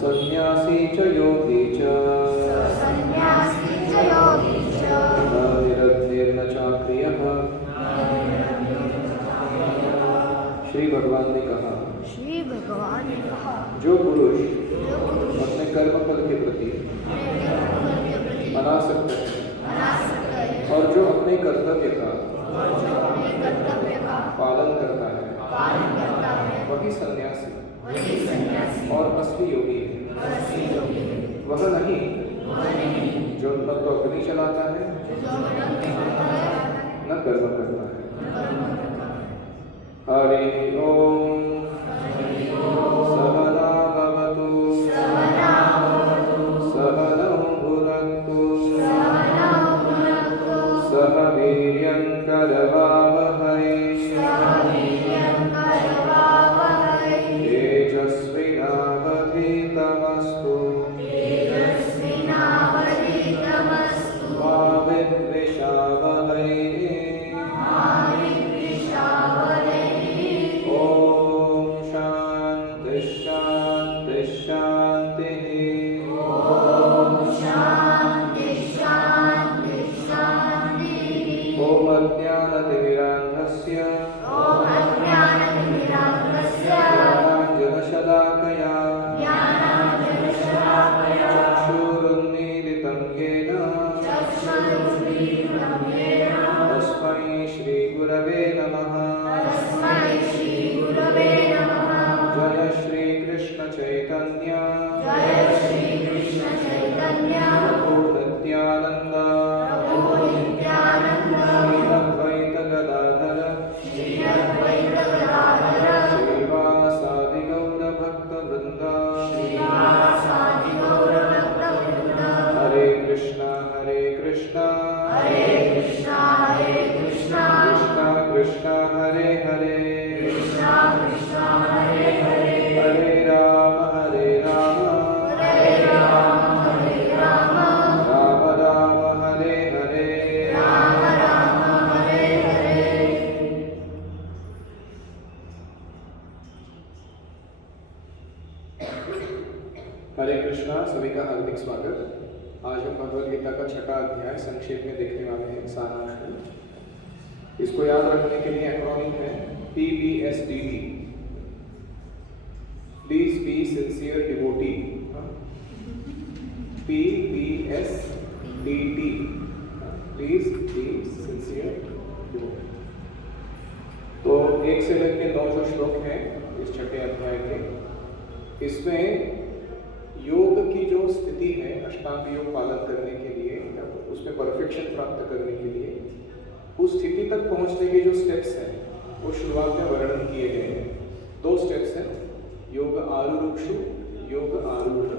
सन्न्यासी च योगी च न निरग्निर्न चाक्रियः। श्री भगवान ने कहा, जो पुरुष अपने कर्म फल के प्रति अनासक्त है और जो अपने कर्तव्य का पालन करता है वही सन्यासी और असली योगी है। वह नहीं जो न तो अग्नि चलाता है न कर्म करता है। हरि ओम। सहना भवतु सहनौ भुनक्तु सह वीर्यं करवावहै तेजस्विनावधीतमस्तु मा विद्विषावहै। ओम शांति शांति शांतिः। ओम अज्ञानतिमिरान्धस्य ज्ञानाञ्जनशलाकया चक्षुरुन्मीलितं येन तस्मै श्रीगुरवे नमः। जय श्री कृष्ण चैतन्य प्रभु नित्यानंद श्री अद्वैत गदाधर श्रीवासादि गौर भक्त वृंद। हरे कृष्णा कृष्णा कृष्णा हरे हरे हरे राम राम राम हरे हरे। हरे कृष्णा। सभी का हार्दिक स्वागत। आज हम भगवद गीता का छठा अध्याय संक्षेप में देखने वाले हैं, सारांश में। इसको याद रखने के लिए एक्रोनिम है PBSDD, please be sincere devotee. PBSDD, please be sincere devotee. तो 1 से लेकर 9 जो श्लोक हैं इस छठे अध्याय के, इसमें योग की जो स्थिति है अष्टांग योग पालन करने के लिए, उसमें परफेक्शन प्राप्त करने के लिए उस स्थिति तक पहुंचने के जो स्टेप्स हैं वो शुरुआत में वर्णन किए गए हैं। 2 स्टेप्स हैं, योग आरूढ़, योग आरूढ़।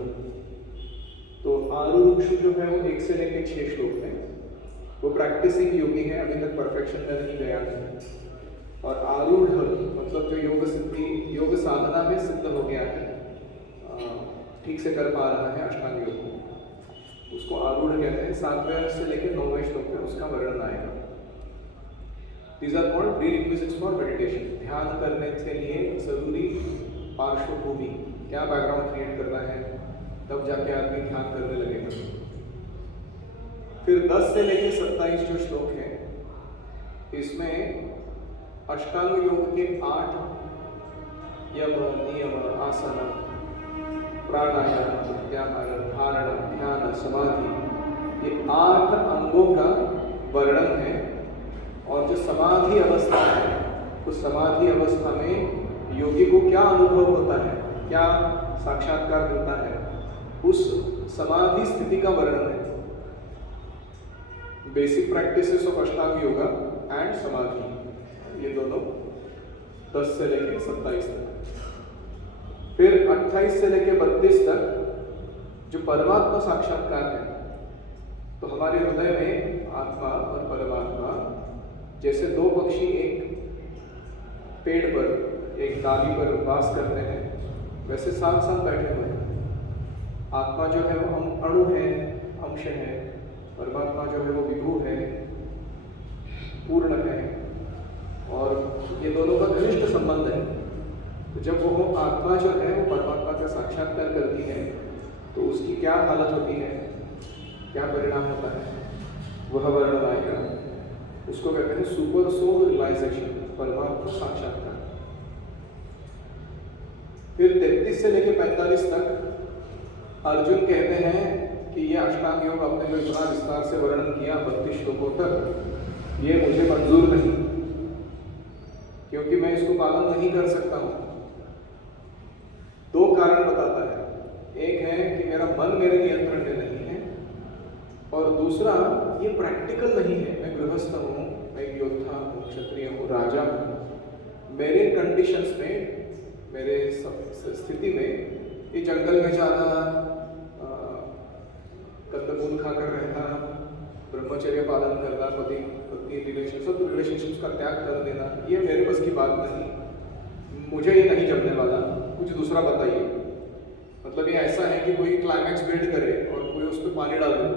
तो आरूढ़ जो है वो 1 से लेकर 6 श्लोक है, वो प्रैक्टिसिंग योगी है, अभी तक परफेक्शन में नहीं गया है। और आरूढ़ मतलब जो योग सिद्धि, योग साधना में सिद्ध हो गया है, ठीक से कर पा रहा है अष्टांग योग को, उसको आरूढ़ कहते हैं। 7वें से लेकर 9वें श्लोक में उसका वर्णन आएगा। These are called prerequisites for meditation. ध्यान करने के लिए जरूरी पार्श्वभूमि, क्या बैकग्राउंड क्रिएट करना है, तब जाके आदमी ध्यान करने लगेगा। फिर 10 से लेकर 27 जो श्लोक है, इसमें अष्टांग योग के 8 यम, नियम, आसन, प्राणायाम, प्रत्याहार, धारणा, ध्यान, समाधि, ये 8 अंगों का वर्णन है। और जो समाधि अवस्था है, उस समाधि अवस्था में योगी को क्या अनुभव होता है, क्या साक्षात्कार मिलता है, उस समाधि स्थिति का वर्णन है। Basic practices of Ashtanga yoga and समाधि, ये दोनों 10 से लेकर 27 तक। फिर 28 से लेकर 32 तक जो परमात्मा साक्षात्कार है, तो हमारे हृदय में आत्मा और परमात्मा जैसे 2 पक्षी एक पेड़ पर, एक डाली पर वास करते हैं, वैसे साथ साथ बैठे हुए हैं। आत्मा जो है वो अणु है, अंश है, परमात्मा जो है वो विभु है, पूर्ण है, और ये दोनों का घनिष्ठ संबंध है। तो जब वो आत्मा जो है वो परमात्मा का साक्षात्कार करती है तो उसकी क्या हालत होती है, क्या परिणाम होता है, वह वर्णन आएगा। उसको कहते हैं सुपर सोल रियलाइजेशन, परमात्मा साक्षात्कार। फिर 33 से लेकर 45 तक अर्जुन कहते हैं कि ये अष्टांग योग आपने जो इतना विस्तार से वर्णन किया 32 श्लोकों तक, ये मुझे मंजूर नहीं, क्योंकि मैं इसको पालन नहीं कर सकता हूं। 2 कारण बताता है। एक है कि मेरा मन मेरे नियंत्रण में नहीं है, और दूसरा ये प्रैक्टिकल नहीं है। मैं गृहस्थ हूँ, मैं एक योद्धा हूँ, क्षत्रिय हूँ, राजा हूँ। मेरे कंडीशंस में, मेरे स्थिति में ये जंगल में जाना, कंदमूल खाकर रहना, ब्रह्मचर्य पालन करना, पति पत्नी रिलेशनशिप्स का त्याग कर देना, ये मेरे बस की बात नहीं। मुझे ये नहीं जमने वाला, कुछ दूसरा बताइए। मतलब ये ऐसा है कि कोई क्लाइमैक्स बिल्ड करे और कोई उस पर पानी डाल दे।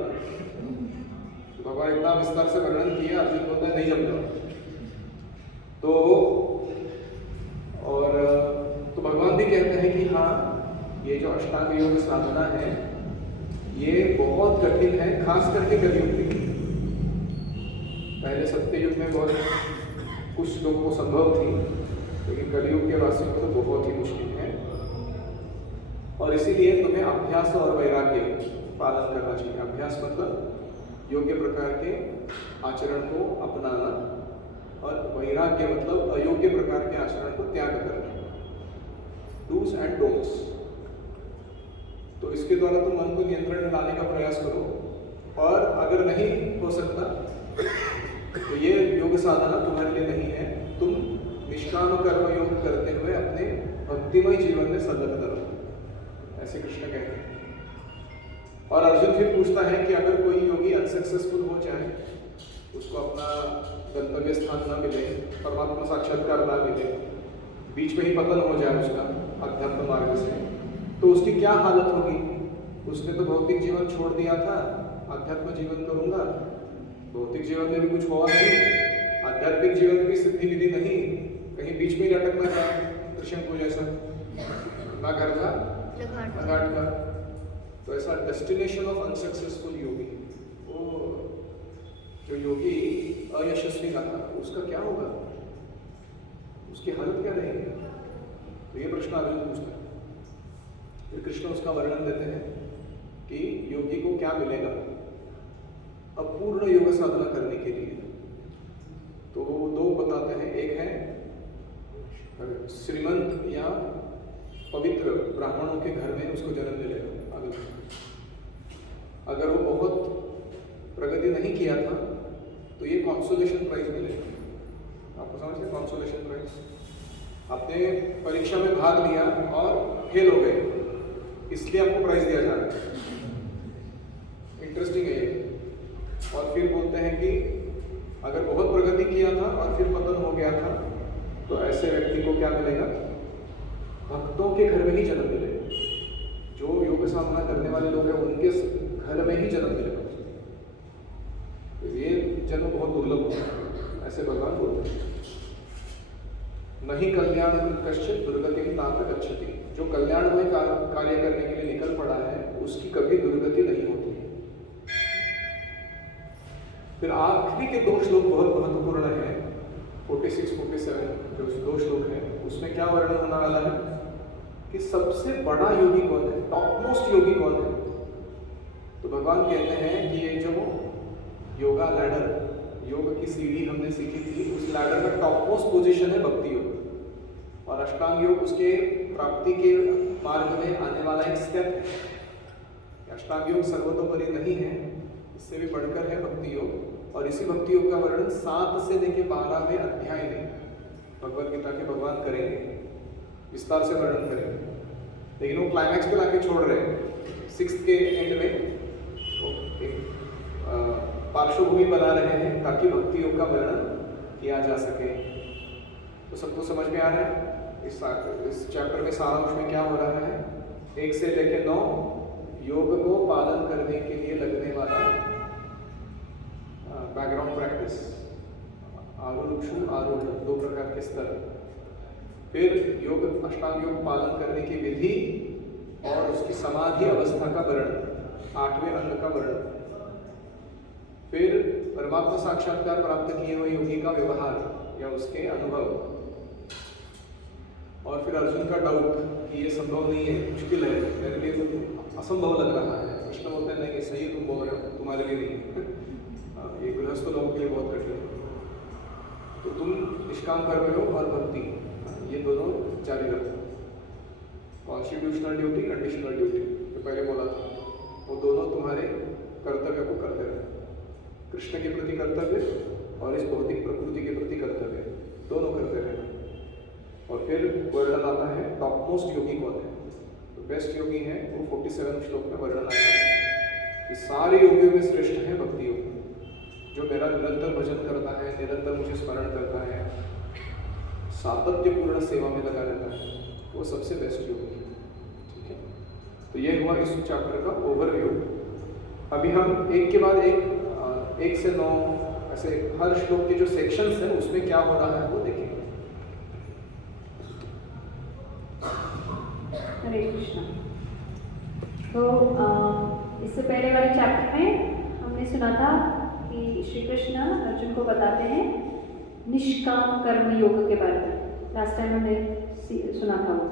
भगवान इतना विस्तार से वर्णन किया, अर्जुन बोलता है नहीं जमने वाला। तो भगवान भी कहते हैं कि हाँ, ये जो अष्टांग योग साधना है ये बहुत कठिन है, खास करके कलियुग में। पहले सत्य युग में बहुत कुछ लोगों को संभव थी, लेकिन कलियुग के वासियों को तो बहुत ही मुश्किल है। और इसीलिए तुम्हें अभ्यास और वैराग्य पालन करना चाहिए। अभ्यास मतलब योग्य प्रकार के आचरण को अपनाना, और वैराग्य मतलब अयोग्य प्रकार के आचरण को त्याग करना, डूज एंड डोंट्स। तो इसके द्वारा तुम मन को नियंत्रण में लाने का प्रयास करो, और अगर नहीं हो सकता तो ये योग साधना तुम्हारे लिए नहीं है। तुम निष्काम कर्म योग करते हुए अपने भक्तिमय जीवन में संलग्न रहो, ऐसे कृष्ण कहते हैं। और अर्जुन फिर पूछता है कि अगर कोई योगी अनसक्सेसफुल हो जाए, उसको अपना गंतव्य स्थान ना मिले, परमात्मा साक्षात्कार ना मिले, बीच में ही पतन हो जाए उसका अध्यात्म मार्ग से, तो उसकी क्या हालत होगी? उसने तो भौतिक जीवन छोड़ दिया था, आध्यात्म जीवन करूंगा। भौतिक जीवन में भी कुछ हुआ नहीं, आध्यात्मिक जीवन में भी सिद्धि विधि नहीं, कहीं बीच में ही लटकना था कृष्ण को जैसा, ना घर का ना घाट का। तो ऐसा डेस्टिनेशन ऑफ अनसक्सेसफुल योगी, वो जो योगी अयशस्वी का था, उसका क्या होगा, उसकी हालत क्या रहेगी? तो ये प्रश्न अर्जुन पूछता है। फिर कृष्ण उसका वर्णन देते हैं कि योगी को क्या मिलेगा अपूर्ण योग साधना करने के लिए। तो 2 बताते हैं। एक है श्रीमंत या पवित्र ब्राह्मणों के घर में उसको जन्म मिलेगा। अगर वो बहुत प्रगति नहीं किया था तो ये कॉन्सोलेशन प्राइज मिलेगा। आपको समझ गए कॉन्सोलेशन प्राइज? आपने परीक्षा में भाग लिया और फेल हो गए, इसलिए आपको प्राइज दिया जा रहा है। इंटरेस्टिंग है ये। और फिर बोलते हैं कि अगर बहुत प्रगति किया था और फिर पतन हो गया था, तो ऐसे व्यक्ति को क्या मिलेगा? भक्तों के घर में ही जन्म मिलेगा। जो योग साधना करने वाले लोग हैं उनके घर में ही जन्म मिलेगा। तो ये जन्म बहुत दुर्लभ होता है, ऐसे भगवान बोलते हैं। नहीं कल्याण कश्चित दुर्गति तात गच्छति। जो कल्याणमय कार्य करने के लिए निकल पड़ा है, उसकी कभी दुर्गति नहीं होती है। फिर आखिरी के 2 श्लोक बहुत महत्वपूर्ण है, 46-47 जो 2 श्लोक है, उसमें क्या वर्णन होने वाला है कि सबसे बड़ा योगी कौन है, टॉप मोस्ट योगी कौन है। तो भगवान कहते हैं कि ये जो योगा लैडर, योग की सीढ़ी हमने सीखी थी, उस लैडर का टॉप मोस्ट पोजीशन है भक्ति योग, और अष्टांग योग उसके प्राप्ति के मार्ग में आने वाला एक स्टेप है। अष्टांग योग सर्वतोपरि नहीं है, इससे भी बढ़कर है भक्ति योग। और इसी भक्ति योग का वर्णन 7 से लेकर 12वें अध्याय में भगवद गीता के भगवान करेंगे, विस्तार से वर्णन करेंगे। लेकिन वो क्लाइमैक्स पे लाके छोड़ रहे हैं, 6th के एंड में पार्श्वभूमि बना रहे हैं ताकि भक्ति योग का वर्णन किया जा सके। तो सबको समझ में आ रहा है इस चैप्टर में सारांश में क्या हो रहा है? 1 से लेकर 9 योग को पालन करने के लिए लगने वाला बैकग्राउंड प्रैक्टिस, आरूढ़ आरूढ़ 2 प्रकार के स्तर। फिर योग अष्टांग योग पालन करने की विधि समाधि अवस्था का वर्णन, 8वें अंग का वर्णन, फिर परमात्मा साक्षात्कार प्राप्त किए हुए योगी का व्यवहार या उसके अनुभव, और फिर अर्जुन का डाउट कि ये संभव नहीं है, मुश्किल है, मेरे लिए तो असंभव लग रहा है। कृष्ण बोलते हैं नहीं, ये सही तुम बोल रहे हो, तुम्हारे लिए नहीं ये गृहस्थ लोगों के लिए बहुत कठिन है। तो तुम निष्काम कर्म योग और भक्ति, ये दोनों जारी रखो। कॉन्स्टिट्यूशनल ड्यूटी, कंडीशनल ड्यूटी जो पहले बोला था, वो दोनों तुम्हारे कर्तव्य को करते रहे। कृष्ण के प्रति कर्तव्य और इस भौतिक प्रकृति के प्रति कर्तव्य, दोनों करते रहना। और फिर वर्णन आता है टॉप मोस्ट योगी कौन है। तो बेस्ट योगी है वो 47 श्लोक में वर्णन आता है कि सारे योगियों में श्रेष्ठ है भक्ति योगी, जो मेरा निरंतर भजन करता है, निरंतर मुझे स्मरण करता है, सातत्यपूर्ण सेवा में लगा रहता है, वो सबसे बेस्ट योगी है। ठीक है, तो ये हुआ इस चैप्टर का ओवरव्यू। अभी हम एक के बाद एक से 9 ऐसे हर श्लोक के जो सेक्शंस हैं उसमें क्या हो रहा है वो देखेंगे। हरे कृष्णा। तो इससे पहले वाले चैप्टर में हमने सुना था कि श्री कृष्ण अर्जुन को बताते हैं निष्काम कर्म योग के बारे में। लास्ट टाइम हमने सुना था वो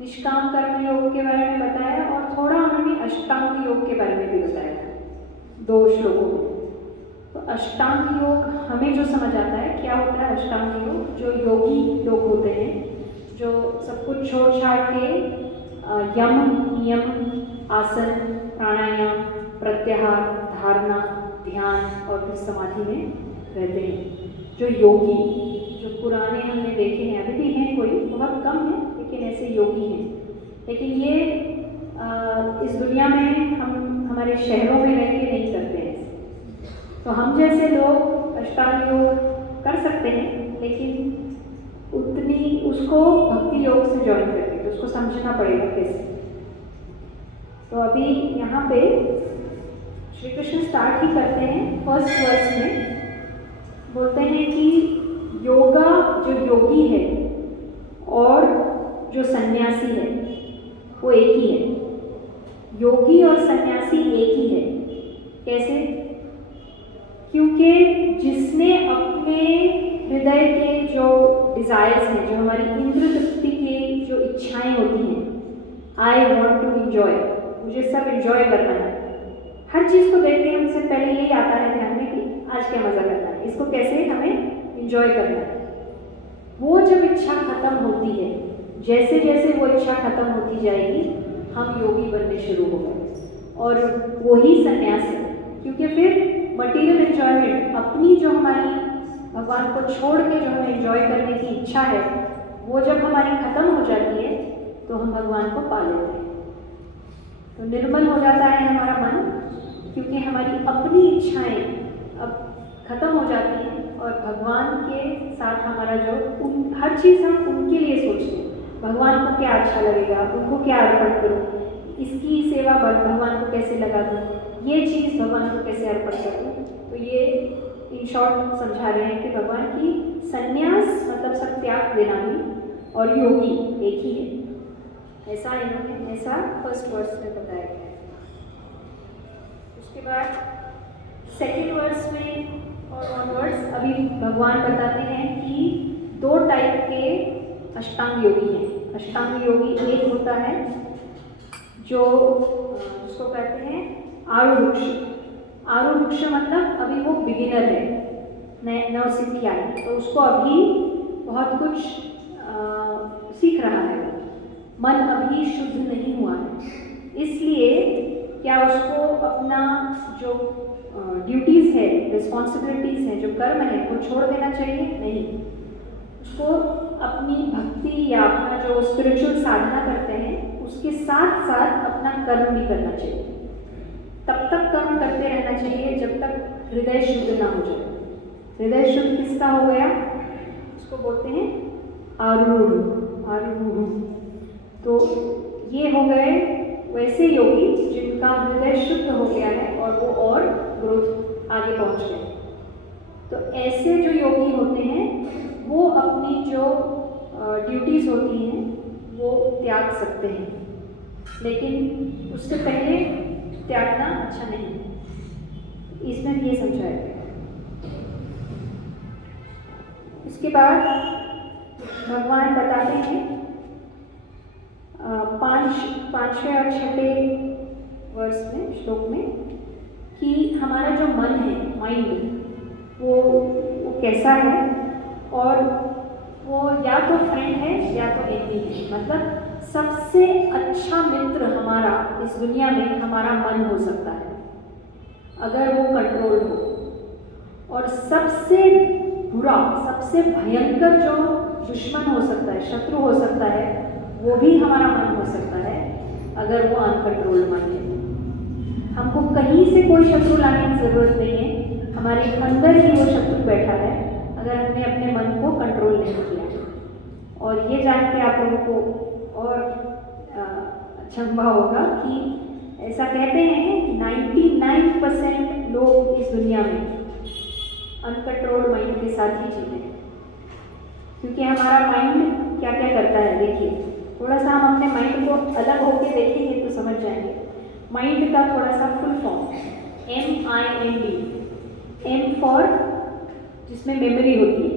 निष्काम कर्म योग के बारे में बताया, और थोड़ा उन्होंने अष्टांग योग के बारे में भी बताया था 2 श्लोकों में। तो अष्टांग योग हमें जो समझ आता है क्या होता है अष्टांग योग, जो योगी लोग होते हैं, जो सब कुछ छोड़ छाड़ के यम नियम, आसन, प्राणायाम, प्रत्याहार, धारणा, ध्यान और फिर समाधि में रहते हैं। जो योगी, जो पुराने हमने देखे हैं, अभी भी हैं, कोई बहुत कम है लेकिन ऐसे योगी हैं। लेकिन ये इस दुनिया में हम हमारे शहरों में रह के नहीं करते हैं। तो हम जैसे लोग अष्टांग योग कर सकते हैं, लेकिन उतनी उसको भक्ति योग से ज्वाइन करके, तो उसको समझना पड़ेगा कैसे। तो अभी यहाँ पे श्री कृष्ण स्टार्ट ही करते हैं फर्स्ट वर्स में, बोलते हैं कि योगा जो योगी है और जो सन्यासी है वो एक ही है। योगी और सन्यासी एक ही है। कैसे? क्योंकि जिसने अपने हृदय के जो डिज़ायर्स हैं, जो हमारी इंद्र तृप्ति की जो इच्छाएं होती हैं, आई वॉन्ट टू इन्जॉय, मुझे सब इन्जॉय करना है, हर चीज़ को देख के हमसे पहले यही आता है ध्यान में कि आज क्या मज़ा करना है, इसको कैसे हमें इन्जॉय करना है। वो जब इच्छा खत्म होती है, जैसे जैसे वो इच्छा खत्म होती जाएगी, हम योगी बनने शुरू हो गए, और वही संन्यास है। क्योंकि फिर मटीरियल एंजॉयमेंट, अपनी जो हमारी भगवान को छोड़ के जो हमें एंजॉय करने की इच्छा है, वो जब हमारी खत्म हो जाती है तो हम भगवान को पा लेते हैं। तो निर्मल हो जाता है हमारा मन, क्योंकि हमारी अपनी इच्छाएं अब खत्म हो जाती हैं, और भगवान के साथ हमारा जो हर चीज़ हम उनके लिए सोचते हैं। भगवान को क्या अच्छा लगेगा, उनको क्या अर्पण करूँ, इसकी सेवा भगवान को कैसे लगा दूँ, ये चीज़ भगवान को कैसे अर्पण करूँ। तो ये इन शॉर्ट समझा रहे हैं कि भगवान की संन्यास मतलब सब त्याग देना भी, और योगी एक ही है। ऐसा फर्स्ट वर्स में बताया गया है। उसके बाद सेकेंड वर्स में और ऑनवर्ड्स अभी भगवान बताते हैं कि 2 टाइप के अष्टांग योगी हैं। अष्टांग योगी एक होता है जो जिसको कहते हैं आरूढ़। आरूढ़ मतलब अभी वो बिगिनर है, नवसिखिया है, तो उसको अभी बहुत कुछ सीख रहा है। मन अभी शुद्ध नहीं हुआ है, इसलिए क्या उसको अपना जो ड्यूटीज़ है, रिस्पॉन्सिबिलिटीज़ हैं, जो कर्म है, वो छोड़ देना चाहिए? नहीं, उसको अपनी भक्ति या अपना जो स्पिरिचुअल साधना करते हैं उसके साथ साथ अपना कर्म भी करना चाहिए। तब तक कर्म करते रहना चाहिए जब तक हृदय शुद्ध ना हो जाए। हृदय शुद्ध किसका हो गया? उसको बोलते हैं आरूढ़। आरूढ़ तो ये हो गए वैसे योगी जिनका हृदय शुद्ध हो गया है और वो और ग्रोथ आगे पहुंच गए। तो ऐसे जो योगी होते हैं वो अपनी जो ड्यूटीज़ होती हैं वो त्याग सकते हैं। लेकिन उससे पहले त्यागना अच्छा नहीं। इसमें ये समझाया गया। इसके बाद भगवान बताते हैं पांचवें और छठे वर्ष में, श्लोक में, कि हमारा जो मन है, माइंड, वो कैसा है, और वो या तो फ्रेंड है या तो एनिमी है। मतलब सबसे अच्छा मित्र हमारा इस दुनिया में हमारा मन हो सकता है अगर वो कंट्रोल हो, और सबसे बुरा, सबसे भयंकर जो दुश्मन हो सकता है, शत्रु हो सकता है, वो भी हमारा मन हो सकता है अगर वो अनकंट्रोल्ड मन है। हमको कहीं से कोई शत्रु लाने की ज़रूरत नहीं है, हमारे अंदर ही वो शत्रु बैठा है अगर हमने अपने मन को कंट्रोल नहीं किया। और ये जान के आप लोगों को और अचंभा होगा कि ऐसा कहते हैं कि 99% लोग इस दुनिया में अनकंट्रोल्ड माइंड के साथ ही जीते हैं। क्योंकि हमारा माइंड क्या क्या करता है, देखिए, थोड़ा सा हम अपने माइंड को अलग होकर देखेंगे तो समझ जाएंगे। माइंड का थोड़ा सा full form MIND, M for जिसमें मेमोरी होती है,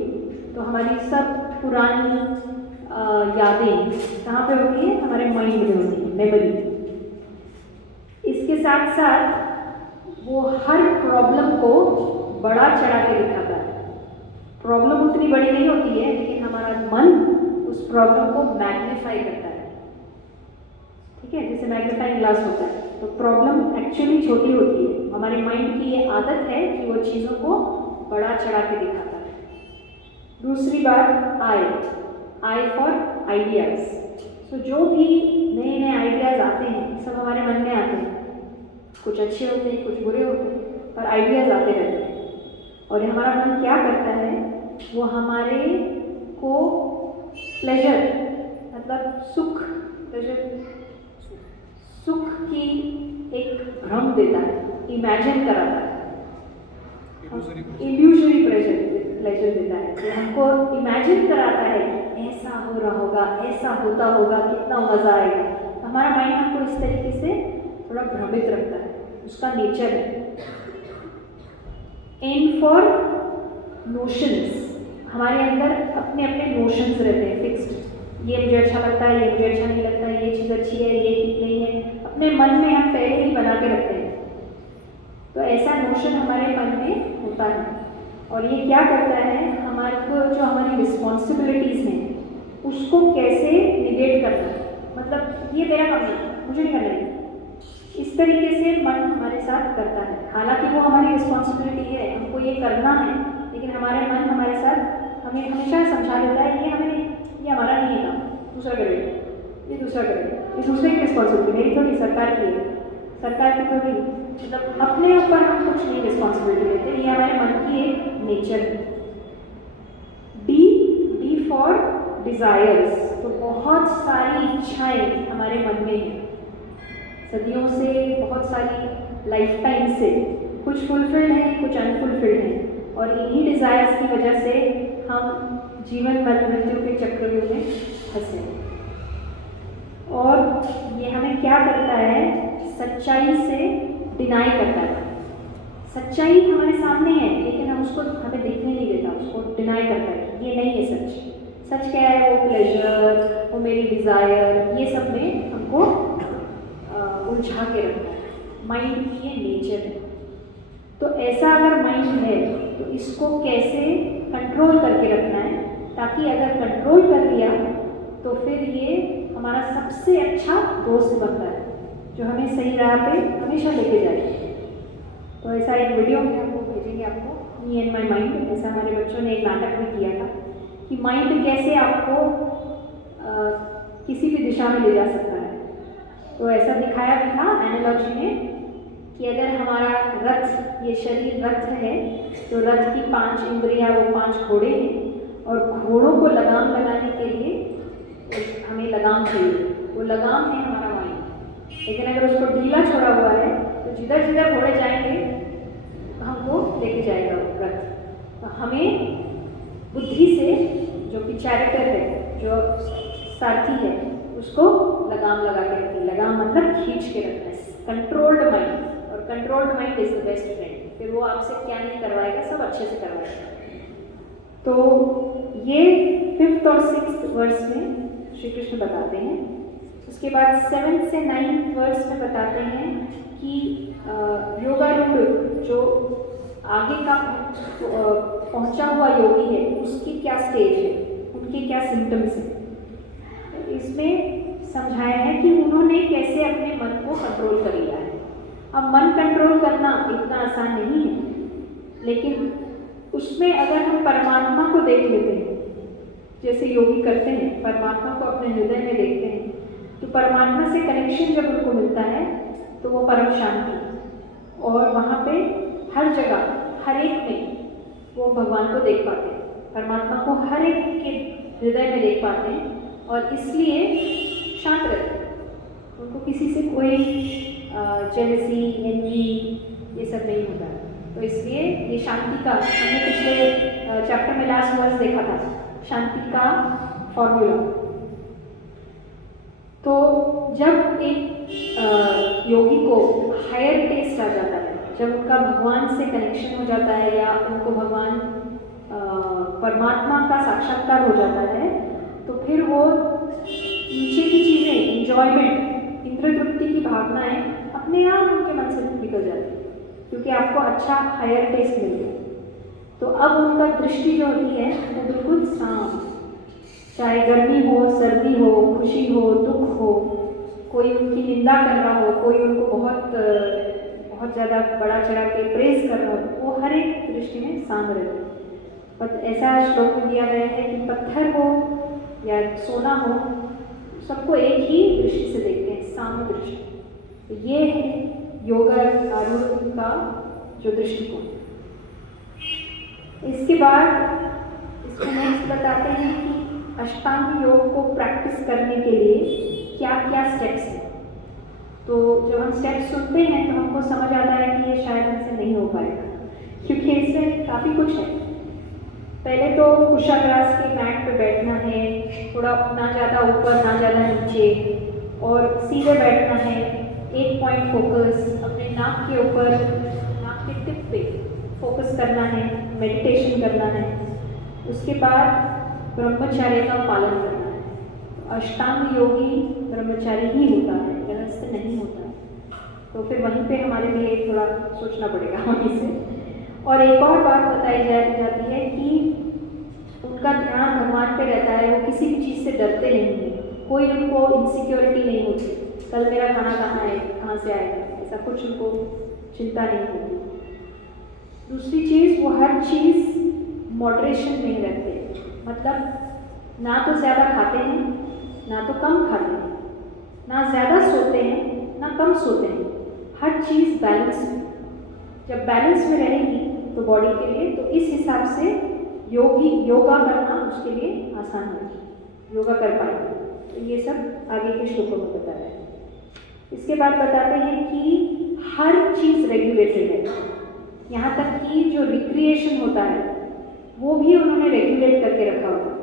तो हमारी सब पुरानी यादें कहाँ पे होती है, हमारे माइंड में होती है, मेमोरी। इसके साथ साथ वो हर प्रॉब्लम को बड़ा चढ़ा के दिखाता है। प्रॉब्लम उतनी बड़ी नहीं होती है, लेकिन हमारा मन उस प्रॉब्लम को मैग्नीफाई करता है। ठीक है, जैसे मैग्नीफाइंग ग्लास होता है, तो प्रॉब्लम एक्चुअली छोटी होती है। हमारे माइंड की ये आदत है कि वो चीज़ों को बड़ा चढ़ा के दिखाता है। दूसरी बात, आई फॉर आइडियाज़। तो जो भी नए नए आइडियाज़ आते हैं, सब हमारे मन में आते हैं। कुछ अच्छे होते हैं, कुछ बुरे होते हैं, पर आइडियाज़ आते रहते हैं। और हमारा मन क्या करता है, वो हमारे को प्लेजर, मतलब सुख, प्लेजर, सुख की एक भ्रम देता है, इमेजिन कराता है, इल्यूजरी प्लेजर देता है। तो हमको इमेजिन कराता है ऐसा हो रहा होगा, ऐसा होता होगा, कितना मज़ा आएगा। हमारा माइंड हमको इस तरीके से थोड़ा भ्रमित रखता है, उसका नेचर है। एन फॉर नोशंस, हमारे अंदर अपने अपने नोशंस रहते हैं फिक्स्ड। ये मुझे अच्छा लगता है, ये मुझे अच्छा नहीं लगता, ये चीज़ अच्छी है, ये ठीक नहीं है, अपने मन में हम पहले ही बना के रखते हैं। तो ऐसा नोशन हमारे मन में होता है, और ये क्या करता है, हमारे को जो हमारी रिस्पॉन्सिबिलिटीज़ हैं उसको कैसे निगेट करना है। मतलब ये मेरा काम है, मुझे नहीं करना है, इस तरीके से मन हमारे साथ करता है। हालांकि वो हमारी रिस्पॉन्सिबिलिटी है, हमको ये करना है, लेकिन हमारे मन हमारे साथ हमें हमेशा समझा देता है ये हमारा नहीं है काम, दूसरा करेगा, ये दूसरा करेगा, ये दूसरे की रिस्पॉन्सिबिलिटी, मेरी थोड़ी, सरकार की है, सरकार की थोड़ी। मतलब अपने ऊपर हम कुछ नहीं रिस्पॉन्सिबिलिटी लेते, ये हमारे मन की एक नेचर है। डी फॉर डिज़ायर्स, तो बहुत सारी इच्छाएं हमारे मन में हैं, सदियों से, बहुत सारी लाइफ टाइम से, कुछ फुलफिल्ड हैं, कुछ अनफुलफिल्ड हैं, और इन्हीं डिज़ायर्स की वजह से हम जीवन मृत्यु के चक्रव्यूह में फंसे हैं। और ये हमें क्या करता है, सच्चाई से डिनाई करता है। सच्चाई हमारे सामने है, लेकिन हम उसको हमें देखने नहीं देता, उसको डिनाई करता है, ये नहीं है सच। सच क्या है, वो प्लेजर, वो मेरी डिज़ायर, ये सब में हमको उलझा के रखता है। माइंड की ये नेचर है। तो ऐसा अगर माइंड है तो इसको कैसे कंट्रोल करके रखना है, ताकि अगर कंट्रोल कर लिया तो फिर ये हमारा सबसे अच्छा दोस्त बनता है, जो हमें सही राह पे हमेशा लेके जाए। तो ऐसा एक वीडियो में हमको भेजेंगे आपको, मी एंड माई माइंड। ऐसा हमारे बच्चों ने एक नाटक भी किया था कि माइंड कैसे आपको किसी भी दिशा में ले जा सकता है। तो ऐसा दिखाया भी था एनालॉजी में कि अगर हमारा रथ, ये शरीर रथ है, तो रथ की 5 इंद्रियां, वो 5 घोड़े हैं, और घोड़ों को लगाम लगाने के लिए हमें लगाम चाहिए। वो लगाम है हमारा माइंड, लेकिन अगर उसको ढीला छोड़ा हुआ है तो जिधर जिधर घोड़े जाएंगे हमको लेके जाएगा वो रथ। तो हमें बुद्धि से, जो कि चैरिटर है, जो सारथी है, उसको लगाम लगा के रखिए। लगाम मतलब खींच के रखना है, कंट्रोल्ड माइंड, और controlled mind is the best friend. फिर वो आपसे क्या नहीं करवाएगा, सब अच्छे से करवाएगा। तो ये 5th और 6th वर्स में श्री कृष्ण बताते हैं। उसके बाद 7th से 9th वर्स में बताते हैं कि योगारूढ़ जो आगे का पहुंचा हुआ योगी है उसकी क्या स्टेज है, उनके क्या सिम्टम्स हैं। इसमें समझाया है कि उन्होंने कैसे अपने मन को कंट्रोल कर लिया है। अब मन कंट्रोल करना इतना आसान नहीं है, लेकिन उसमें अगर हम परमात्मा को देख लेते हैं, जैसे योगी करते हैं, परमात्मा को अपने हृदय में देखते हैं, तो परमात्मा से कनेक्शन जब उनको मिलता है तो वो परम शांति, और वहाँ पे हर जगह हर एक में वो भगवान को देख पाते हैं, परमात्मा को हर एक के हृदय में देख पाते हैं, और इसलिए शांत रहते हैं। उनको किसी से कोई जेलसी, एनवी ये सब नहीं होता है। तो इसलिए ये शांति का, हमने पिछले चैप्टर में लास्ट वर्स देखा था, शांति का फॉर्मूला। तो जब एक योगी को हायर टेस्ट आ जाता है, जब उनका भगवान से कनेक्शन हो जाता है, या उनको भगवान परमात्मा का साक्षात्कार हो जाता है, तो फिर वो नीचे की चीज़ें, इंजॉयमेंट, इंद्र तृप्ति की भावनाएं अपने आप उनके मन से निकल जाती है, क्योंकि आपको अच्छा हायर टेस्ट मिल गया। तो अब उनका दृष्टि जो होती है वो बिल्कुल शांत, चाहे गर्मी हो, सर्दी हो, खुशी हो, दुख हो, कोई उनकी निंदा कर रहा हो, कोई उनको बहुत ज़्यादा बड़ा चढ़ा के प्रेस कर रहा हो, वो हर एक दृष्टि में शांत रहते हैं। पर ऐसा श्लोक में दिया गया है कि पत्थर हो या सोना हो, सबको एक ही दृष्टि से देखते हैं, साम्य दृष्टि। तो ये है योगारूढ़ का जो दृष्टिकोण। इसके बाद इसमें नेक्स्ट बताते हैं कि अष्टांग योग को प्रैक्टिस करने के लिए क्या क्या स्टेप्स हैं। तो जब हम स्टेप्स सुनते हैं तो हमको समझ आता है कि ये शायद हमसे नहीं हो पाएगा, क्योंकि इसमें काफ़ी कुछ है। पहले तो कुशाग्रास के मैट पे बैठना है, थोड़ा ना ज़्यादा ऊपर ना ज़्यादा नीचे, और सीधे बैठना है, एक पॉइंट फोकस, अपने नाक के ऊपर, नाक के टिप पे फोकस करना है, मेडिटेशन करना है। उसके बाद ब्रह्मचर्य का पालन करना है। अष्टांग योगी ब्रह्मचारी ही होता है, गृहस्थ नहीं होता है। तो फिर वहीं पे हमारे लिए थोड़ा सोचना पड़ेगा वहीं से। और एक और बात बताई जाती है कि उनका ध्यान भगवान पे रहता है, वो किसी भी चीज़ से डरते नहीं हैं, कोई उनको इनसिक्योरिटी नहीं होती, कल मेरा खाना कहाँ है, कहाँ से आएगा, ऐसा कुछ उनको चिंता नहीं होती। दूसरी चीज़, वो हर चीज़ मॉडरेशन में रहते हैं, मतलब ना तो ज़्यादा खाते हैं ना तो कम खाते हैं, ना ज़्यादा सोते हैं ना कम सोते हैं, हर चीज़ बैलेंस में। जब बैलेंस में रहेगी तो बॉडी के लिए, तो इस हिसाब से योगा करना उसके लिए आसान होगी, योगा कर पाएंगे। तो ये सब आगे के श्लोकों में बताया है। इसके बाद बताते हैं कि हर चीज़ रेगुलेटेड है, यहाँ तक कि जो रिक्रिएशन होता है वो भी उन्होंने रेगुलेट करके रखा होता है।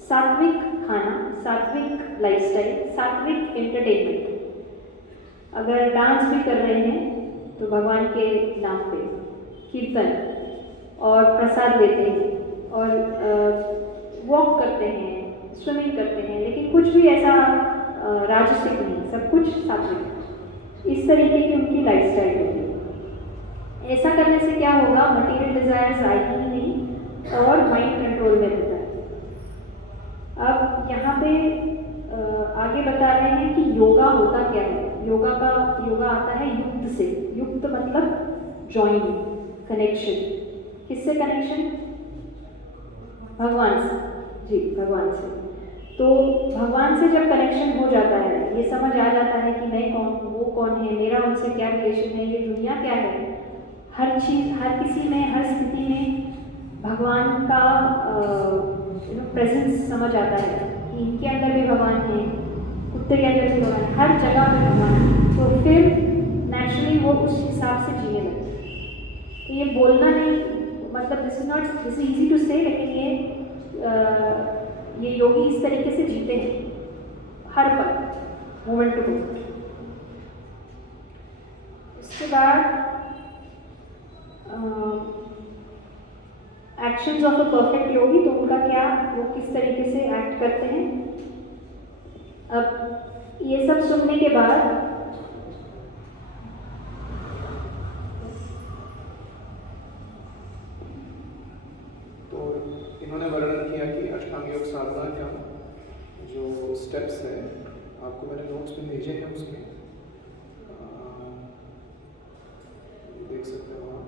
सात्विक खाना, सात्विक लाइफस्टाइल, सात्विक एंटरटेनमेंट। अगर डांस भी कर रहे हैं तो भगवान के नाम पे कीर्तन, और प्रसाद लेते हैं, और वॉक करते हैं, स्विमिंग करते हैं, लेकिन कुछ भी ऐसा राजसिक नहीं, सब कुछ सात्विक। इस तरीके की उनकी लाइफस्टाइल होती है। ऐसा करने से क्या होगा, मटीरियल डिजायर्स आएगी ही नहीं और माइंड कंट्रोल में रहता है। अब यहाँ पे आगे बता रहे हैं कि योगा होता क्या है। योगा आता है युक्त से। युक्त मतलब जॉइनिंग, कनेक्शन। किससे कनेक्शन? भगवान से। जी, भगवान से। तो भगवान से जब कनेक्शन हो जाता है, ये समझ आ जाता है कि मैं कौन हूँ, वो कौन है, मेरा उनसे क्या रिलेशन है, ये दुनिया क्या है, हर चीज़, हर किसी में, हर स्थिति में भगवान का प्रेजेंस समझ आता है कि इनके अंदर भी भगवान है, कुत्ते के अंदर भी भगवान है, हर जगह पे भगवान है। तो फिर नेचुरली वो उस हिसाब से जीने लगते हैं। तो ये बोलना नहीं, मतलब दिस इज ईजी टू से, लेकिन ये योगी इस तरीके से जीते हैं हर पल, मोमेंट टू मोमेंट। बाद एक्शंस ऑफ अ परफेक्ट योगी, तो उनका क्या, वो किस तरीके से एक्ट करते हैं। अब ये सब सुनने के बाद तो इन्होंने वर्णन किया कि अष्टांग योग साधना का जो स्टेप्स है, आपको मैंने नोट्स में भेजे हैं, उसमें देख सकते हो आप।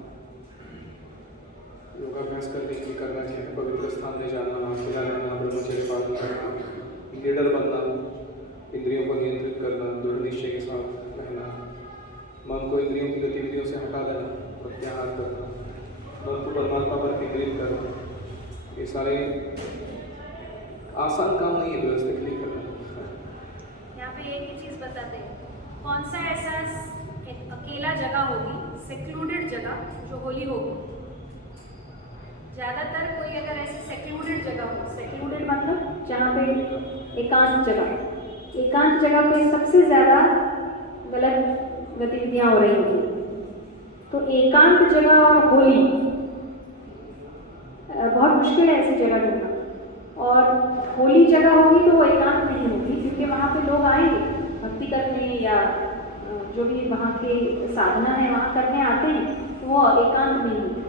योगाभ्यास करने के लिए करना चाहिए, पवित्र स्थान में जाना, अकेला रहना, ब्रह्मचर्य पालन करना, निडर बनना, इंद्रियों को नियंत्रित करना, दृढ़ निश्चय के साथ रहना, मन को इंद्रियों की गतिविधियों से हटा देना, प्रत्याहार करना, मन को परमात्मा पर केंद्रित करना। ये सारे आसान काम नहीं है व्यवस्थित नहीं करना। यहाँ पे एक ही चीज़ बताते हैं, कौन सा ऐसा एक अकेला जगह होगी, सेक्लूडेड जगह जो होली होगी। ज़्यादातर कोई अगर ऐसे सेक्लूडेड जगह हो, सेक्लूडेड मतलब जहाँ पे एकांत जगह पे सबसे ज़्यादा गलत गतिविधियाँ हो रही होती। तो एकांत जगह और होली बहुत मुश्किल है ऐसी जगह ढूंढना। और होली जगह होगी तो वो एकांत नहीं होगी, क्योंकि वहाँ पे लोग आएंगे भक्ति करने या जो भी वहाँ के साधना है वहाँ करने आते हैं, तो वो एकांत नहीं होगी।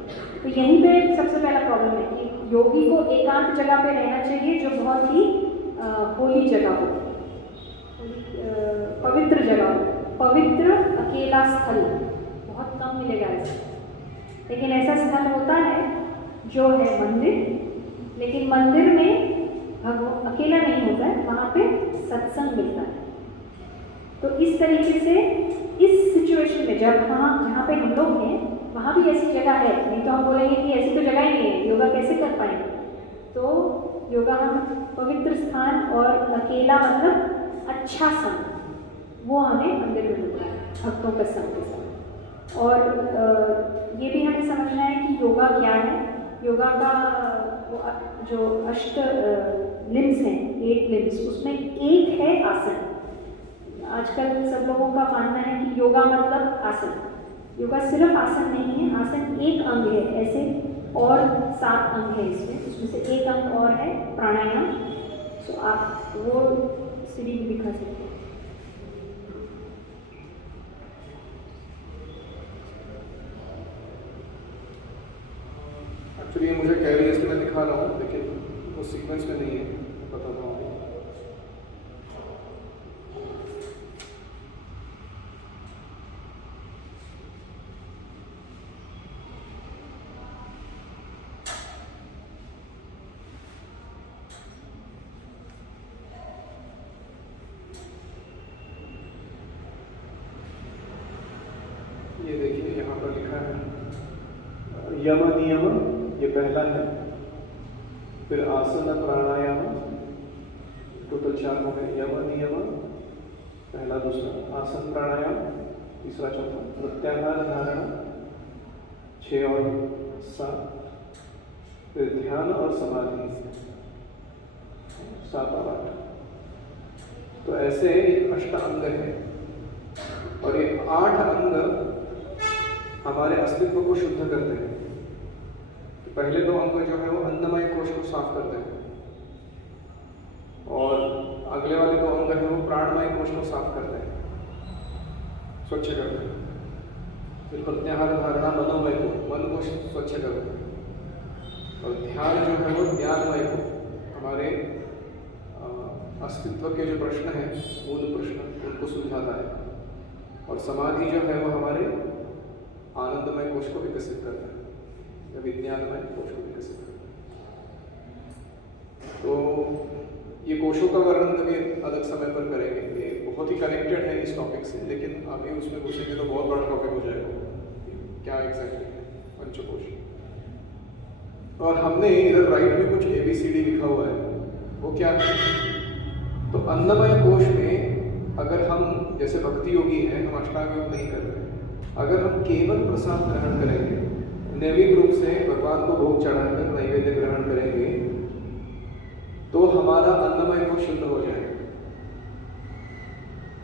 तो यहीं पे सबसे पहला प्रॉब्लम है कि योगी को एकांत जगह पे रहना चाहिए जो बहुत ही होली जगह हो, पवित्र जगह हो। पवित्र अकेला स्थल बहुत कम मिलेगा ऐसा, लेकिन ऐसा स्थल होता है जो है मंदिर। लेकिन मंदिर में भगवान अकेला नहीं होता है, वहाँ पे सत्संग मिलता है। तो इस तरीके से इस सिचुएशन में जब वहाँ जहाँ पे हम लोग हैं वहाँ भी ऐसी जगह है, नहीं तो हम बोलेंगे कि ऐसी तो जगह ही नहीं है, योगा कैसे कर पाएंगे। तो योगा हम पवित्र स्थान और अकेला मतलब अच्छा संग, वो हमें मंदिर में मिलता है भक्तों के संग के साथ। और ये भी हमें समझना है कि योगा क्या है। योगा का वो जो अष्ट लिम्स हैं, 8 लिम्स, उसमें एक है आसन। आजकल सब लोगों का मानना है कि योगा मतलब आसन। योगा सिर्फ आसन नहीं है, आसन एक अंग है, ऐसे और 7 अंग है इसमें, उसमें से एक अंग और है प्राणायाम। सो आप वो सीढ़ी भी दिखा सकते हैं। एक्चुअली ये मुझे कह रही है, इसमें दिखा रहा हूँ, लेकिन वो सीक्वेंस में नहीं है, बताता हूँ। ये देखिए यहाँ पर लिखा है यम नियम, ये पहला है। फिर आसन प्राणायाम, टोटल 4 हो गए। यम नियम पहला, दूसरा आसन प्राणायाम, तीसरा, चौथा प्रत्याहार धारणा 6 और 7, फिर ध्यान और समाधि 7 और 8। तो ऐसे अष्टांग है, और ये 8 अंग हमारे अस्तित्व को शुद्ध करते हैं। तो पहले 2 अंग जो है वो अन्नमय कोश को साफ करते हैं, और अगले वाले 2 अंग है वो प्राणमय कोश को साफ करते हैं, स्वच्छ करते हैं। फिर प्रत्याहार धारणा मनोमय को, मन को स्वच्छ करते हैं, और ध्यान जो है वो ज्ञानमय को, हमारे अस्तित्व के जो प्रश्न हैं, मूल प्रश्न, उनको सुलझाता है। और समाधि जो है वो हमारे आनंदमय कोश को विकसित करता है, या विज्ञानमय कोश को विकसित करता है। तो ये कोशों का वर्णन कभी अलग समय पर करेंगे, ये बहुत ही कनेक्टेड है इस टॉपिक से, लेकिन अभी उसमें घुसेंगे तो बहुत बड़ा टॉपिक हो जाएगा, क्या एग्जैक्टली है पंचकोश। और हमने इधर राइट में कुछ ABCD लिखा हुआ है, वो क्या है? तो अन्नमय कोश में अगर हम जैसे भक्ति योगी हैं, हम अष्टांग योग नहीं कर रहे, अगर हम केवल प्रसाद ग्रहण करेंगे, नैविक रूप से भगवान को भोग चढ़ाकर नैवेद्य ग्रहण करेंगे, तो हमारा अन्नमय कोश शुद्ध हो जाएगा।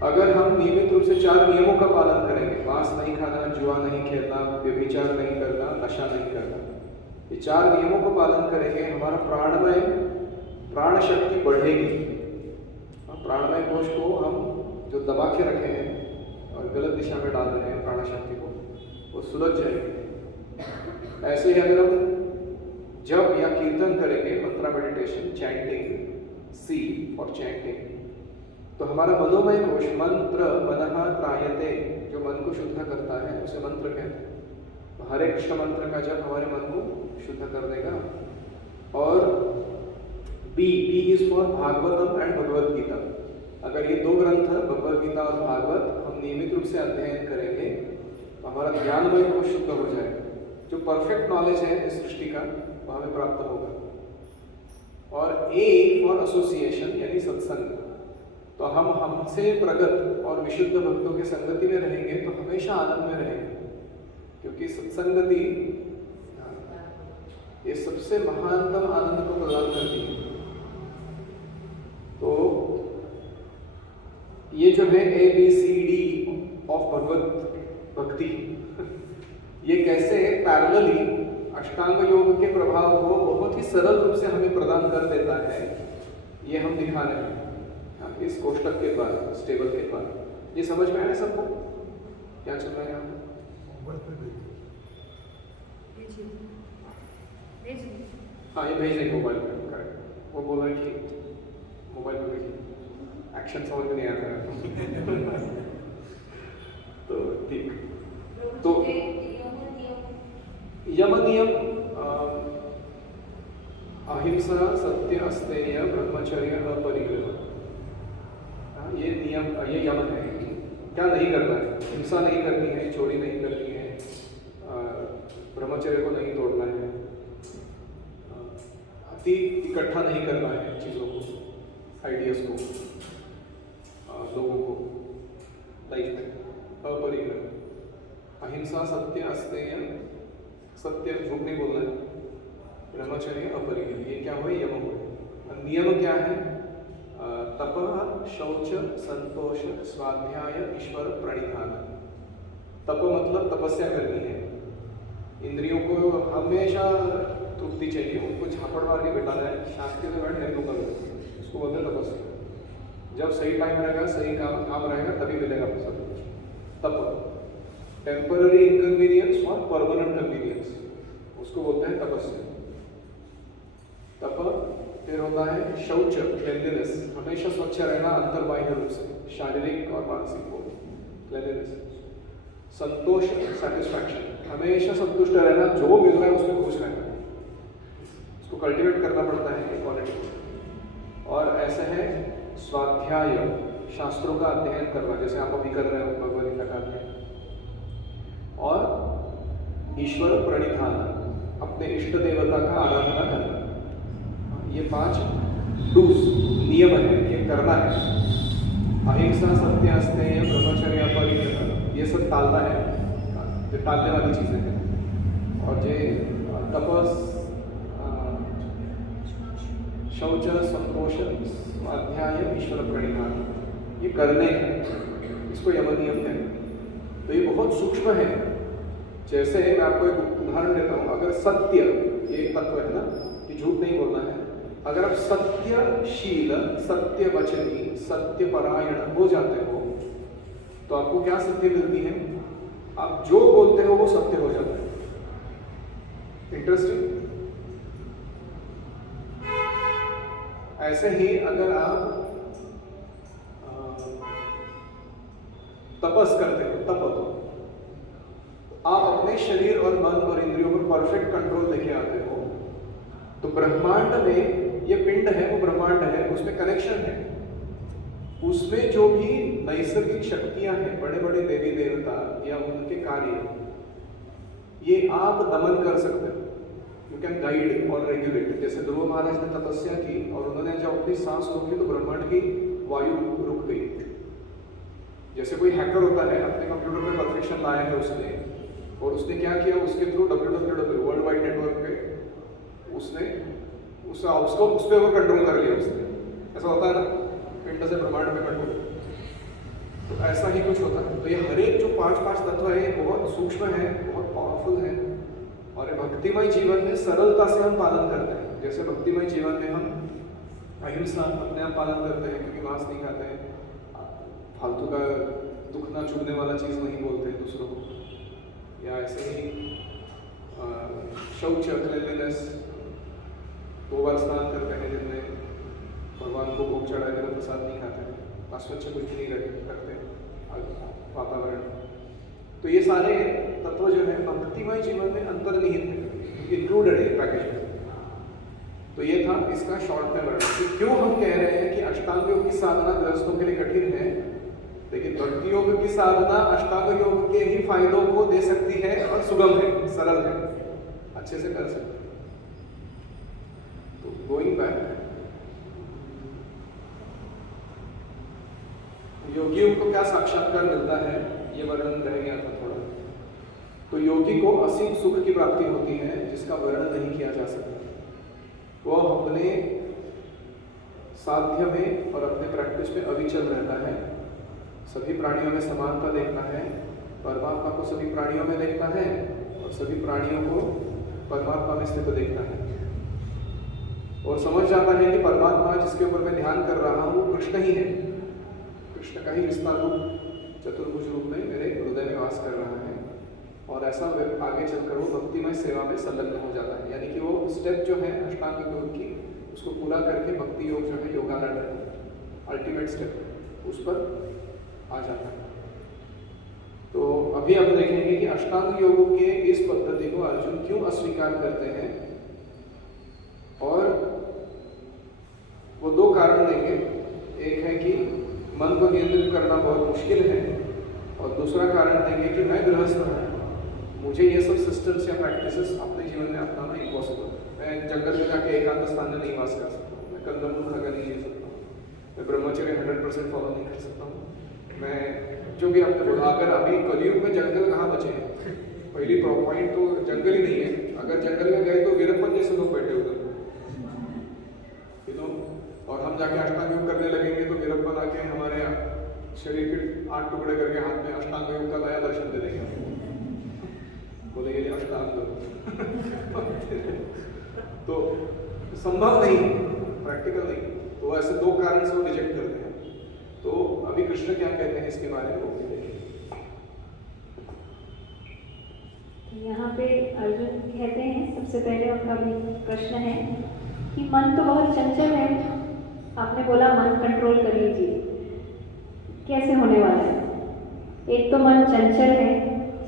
अगर हम नियमित रूप से 4 नियमों का पालन करेंगे, मांस नहीं खाना, जुआ नहीं खेलना, व्यभिचार नहीं करना, नशा नहीं करना, ये 4 नियमों को पालन करेंगे, हमारा प्राण शक्ति बढ़ेगी। प्राणमय कोश को हम जो दबा के रखे हैं और गलत दिशा में डाल रहे हैं प्राण शक्ति को, वो सुलझ जाएगी। ऐसे ही अगर हम जप या कीर्तन करेंगे, मंत्रा मेडिटेशन, चैंटिंग, सी और चैंटिंग, तो हमारा मनोमय कोश, मंत्र मनः त्रायते, जो मन को शुद्ध करता है उसे मंत्र कहते हैं। तो हरे कृष्ण मंत्र का जप हमारे मन को शुद्ध कर देगा। और B is for Bhagavatam and Bhagavad Gita. अगर ये 2 ग्रंथ भगवद गीता और भागवत हम नियमित रूप से अध्ययन करेंगे तो हमारा ज्ञानमय कोश शुद्ध हो जाएगा। जो परफेक्ट नॉलेज है इस सृष्टि का वो हमें प्राप्त होगा। और ए फॉर एसोसिएशन यानी सत्संग। तो हम हमसे प्रगत और विशुद्ध भक्तों की संगति में रहेंगे तो हमेशा आनंद में रहेंगे, क्योंकि सत्संगति ये सबसे महानतम आनंद को प्रदान करती है। तो ये जो है ABCD ऑफ भगवत भक्ति, ये कैसे पैरेलली अष्टांग योग के प्रभाव को बहुत ही सरल रूप से हमें प्रदान कर देता है, ये हम दिखा रहे हैं इस कोष्टक के द्वारा, इस टेबल के द्वारा। ये समझ में आया सबको क्या चल रहा है यहाँ? हाँ, ये भेज देंगे मोबाइल पे, करेक्ट। वो बोल रहे कि मोबाइल पे भेजिए, एक्शन समझ में नहीं आता है। तो ठीक, तो यम नियम अहिंसा, सत्य, अस्तेय, ब्रह्मचर्य, अपरिग्रह, ये नियम, ये यम है। क्या नहीं करना है? हिंसा नहीं करनी है, चोरी नहीं करनी है, ब्रह्मचर्य को नहीं तोड़ना है, अति इकट्ठा नहीं करना है चीज़ों को, आइडियाज को, लोगों को लाइफ में। अपरिग्रह, अहिंसा, सत्य, अस्तेय, सत्य झूठ नहीं बोलना है, ब्रह्मचर्य, अपरिग्रह, ये क्या हुए? यम हुए। नियम क्या है? तपः, शौच, संतोष, स्वाध्याय, ईश्वर प्रणिधान। तप मतलब तपस्या करनी है, इंद्रियों को हमेशा तृप्ति चाहिए, उनको झापड़ मार के बिठाना है, शांति से बैठ नहीं करो, उसको बोलते हैं तपस्या। जब सही टाइम रहेगा, सही काम रहेगा, तभी मिलेगा सब कुछ। तप, टेम्पररी इनकन्वीनियंस और परमानेंट कन्वीनियंस, उसको बोलते हैं तपस्या। तप। फिर होता है शौच, क्लेanliness, हमेशा स्वच्छ रहना अंतर बाह्य रूप से, शारीरिक और मानसिक को, क्लेanliness। संतोष, सेटिस्फैक्शन, हमेशा संतुष्ट रहना, जो मिल रहा है उसमें खुश रहना, उसको कल्टीवेट करना पड़ता है क्वालिटी। और ऐसे है स्वाध्याय, शास्त्रों का अध्ययन करना, जैसे आप अभी कर रहे हो भगवद गीता का अध्ययन। और ईश्वर प्रणिधान, अपने इष्ट देवता का आराधना करना। ये 5 डूज, नियम है, ये करना है। अहिंसा, सत्य, अस्तेय, ब्रह्मचर्य, अपरिग्रह, ये सब टालना है, जो टालने वाली चीज़ें हैं। और ये तपस, शौच, संतोष, स्वाध्याय, ईश्वर प्रणिधान, ये करने हैं, इसको यम नियम है। तो ये बहुत सूक्ष्म है। जैसे मैं आपको एक उदाहरण देता हूँ, अगर सत्य, ये एक तत्व है ना कि झूठ नहीं बोलना है, अगर आप सत्यशील, सत्य वचनी, सत्य परायण हो जाते हो तो आपको क्या सिद्धि मिलती है? आप जो बोलते हो वो सत्य हो जाता है। इंटरेस्टिंग। ऐसे ही अगर आप तपस करते हो, तप हो, आप अपने शरीर और मन और इंद्रियों पर परफेक्ट कंट्रोल लेके आते हो, तो ब्रह्मांड में ये पिंड है, वो ब्रह्मांड है, उसमें कनेक्शन है। उसमें जो भी नैसर्गिक शक्तियां हैं, बड़े बड़े देवी देवता या उनके कार्य, ये आप दमन कर सकते हो। यू कैन गाइड और रेगुलेट। जैसे ध्रुव महाराज ने तपस्या की और उन्होंने जब अपनी सांस रोकी तो ब्रह्मांड की वायु रुक गई। जैसे कोई हैकर होता है, अपने कंप्यूटर में परफेक्शन लाया है उसने, और उसने क्या किया, उसके through www world wide network पे उसने उसको उस पर कंट्रोल कर लिया उसने। ऐसा होता है ना, पिंड से ब्रह्मांड में कंट्रोल। तो ऐसा ही कुछ होता है। तो ये हर एक जो पांच तत्व है ये बहुत सूक्ष्म है, बहुत पावरफुल है, और भक्तिमय जीवन में सरलता से हम पालन करते हैं। जैसे भक्तिमय जीवन में हम अहिंसा अपने आप पालन करते हैं क्योंकि मांस नहीं खाते हैं, फालतू का दुख ना चुभने वाला चीज़ नहीं बोलते हैं दूसरों को, या ऐसे ही शौच क्लेanliness 2 बार स्नान करते हैं दिन में, भगवान को भोग चढ़ाने का प्रसाद नहीं खाते हैं, अस्वच्छ कुछ भी नहीं रखते वातावरण। तो ये सारे तत्व जो है भक्तिमय जीवन में अंतर्निहित है, इंक्लूडेड है पैकेज में। तो ये था इसका शॉर्ट में वर्णन कि क्यों हम कह रहे हैं कि अष्टांग योग की साधना गृहस्थों के लिए कठिन है, लेकिन भक्ति योग की साधना अष्टांग योग के ही फायदों को दे सकती है और सुगम है, सरल है, अच्छे से कर सकते हैं। तो गोइंग बैक, योगियों को क्या साक्षात्कार मिलता है ये वर्णन रह गया था थोड़ा। तो योगी को असीम सुख की प्राप्ति होती है जिसका वर्णन नहीं किया जा सकता। वो अपने साध्य में और अपने प्रैक्टिस में अविचल रहता है, सभी प्राणियों में समानता देखता है, परमात्मा को सभी प्राणियों में देखता है और सभी प्राणियों को परमात्मा में स्थित देखता है, और समझ जाता है कि परमात्मा जिसके ऊपर मैं ध्यान कर रहा हूँ वो कृष्ण ही है, कृष्ण का ही विस्तार रूप चतुर्भुज रूप में मेरे हृदय में वास कर रहा है। और ऐसा आगे चलकर वो भक्तिमय सेवा में संलग्न हो जाता है, यानी कि वो स्टेप जो है अष्टांग योग की उसको पूरा करके भक्ति योग जो है योगानंद अल्टीमेट स्टेप उस पर आ जाता है। तो अभी हम देखेंगे कि अष्टांग योग के इस पद्धति को अर्जुन क्यों अस्वीकार करते हैं, और वो 2 कारण देंगे। एक है कि मन को नियंत्रित करना बहुत मुश्किल है, और दूसरा कारण देंगे कि मैं गृहस्थ हूँ, मुझे ये सब सिस्टम्स या प्रैक्टिसेस अपने जीवन में अपनाना इम्पॉसिबल है। मैं जंगल में जाके एकांत स्थान में नहीं वास कर सकता हूँ, मैं कंदमूल खाकर नहीं जी सकता हूँ, मैं ब्रह्मचर्य 100% फॉलो नहीं कर सकता हूँ, मैं जो भी आपने बोला। अगर अभी कलयुग में जंगल कहाँ बचे हैं, पहली पॉइंट तो जंगल ही नहीं है। अगर जंगल में गए तो वीरप्पन जैसे लोग बैठे उधर, और हम जाके अष्टांग योग करने लगेंगे तो वीरप्पन आके हमारे शरीर के 8 टुकड़े करके हाथ में अष्टांग योग का नया दर्शन दे देंगे, बोलेंगे ये अष्टांग तो संभव नहीं, प्रैक्टिकल नहीं। तो ऐसे 2 कारण से वो रिजेक्ट करते हैं। तो अभी कृष्ण क्या कहते हैं इसके बारे में वो देखिए। यहाँ पे अर्जुन कहते हैं, सबसे पहले उनका भी प्रश्न है कि मन तो बहुत चंचल है, आपने बोला मन कंट्रोल कर लीजिए, कैसे होने वाला है? एक तो मन चंचल है,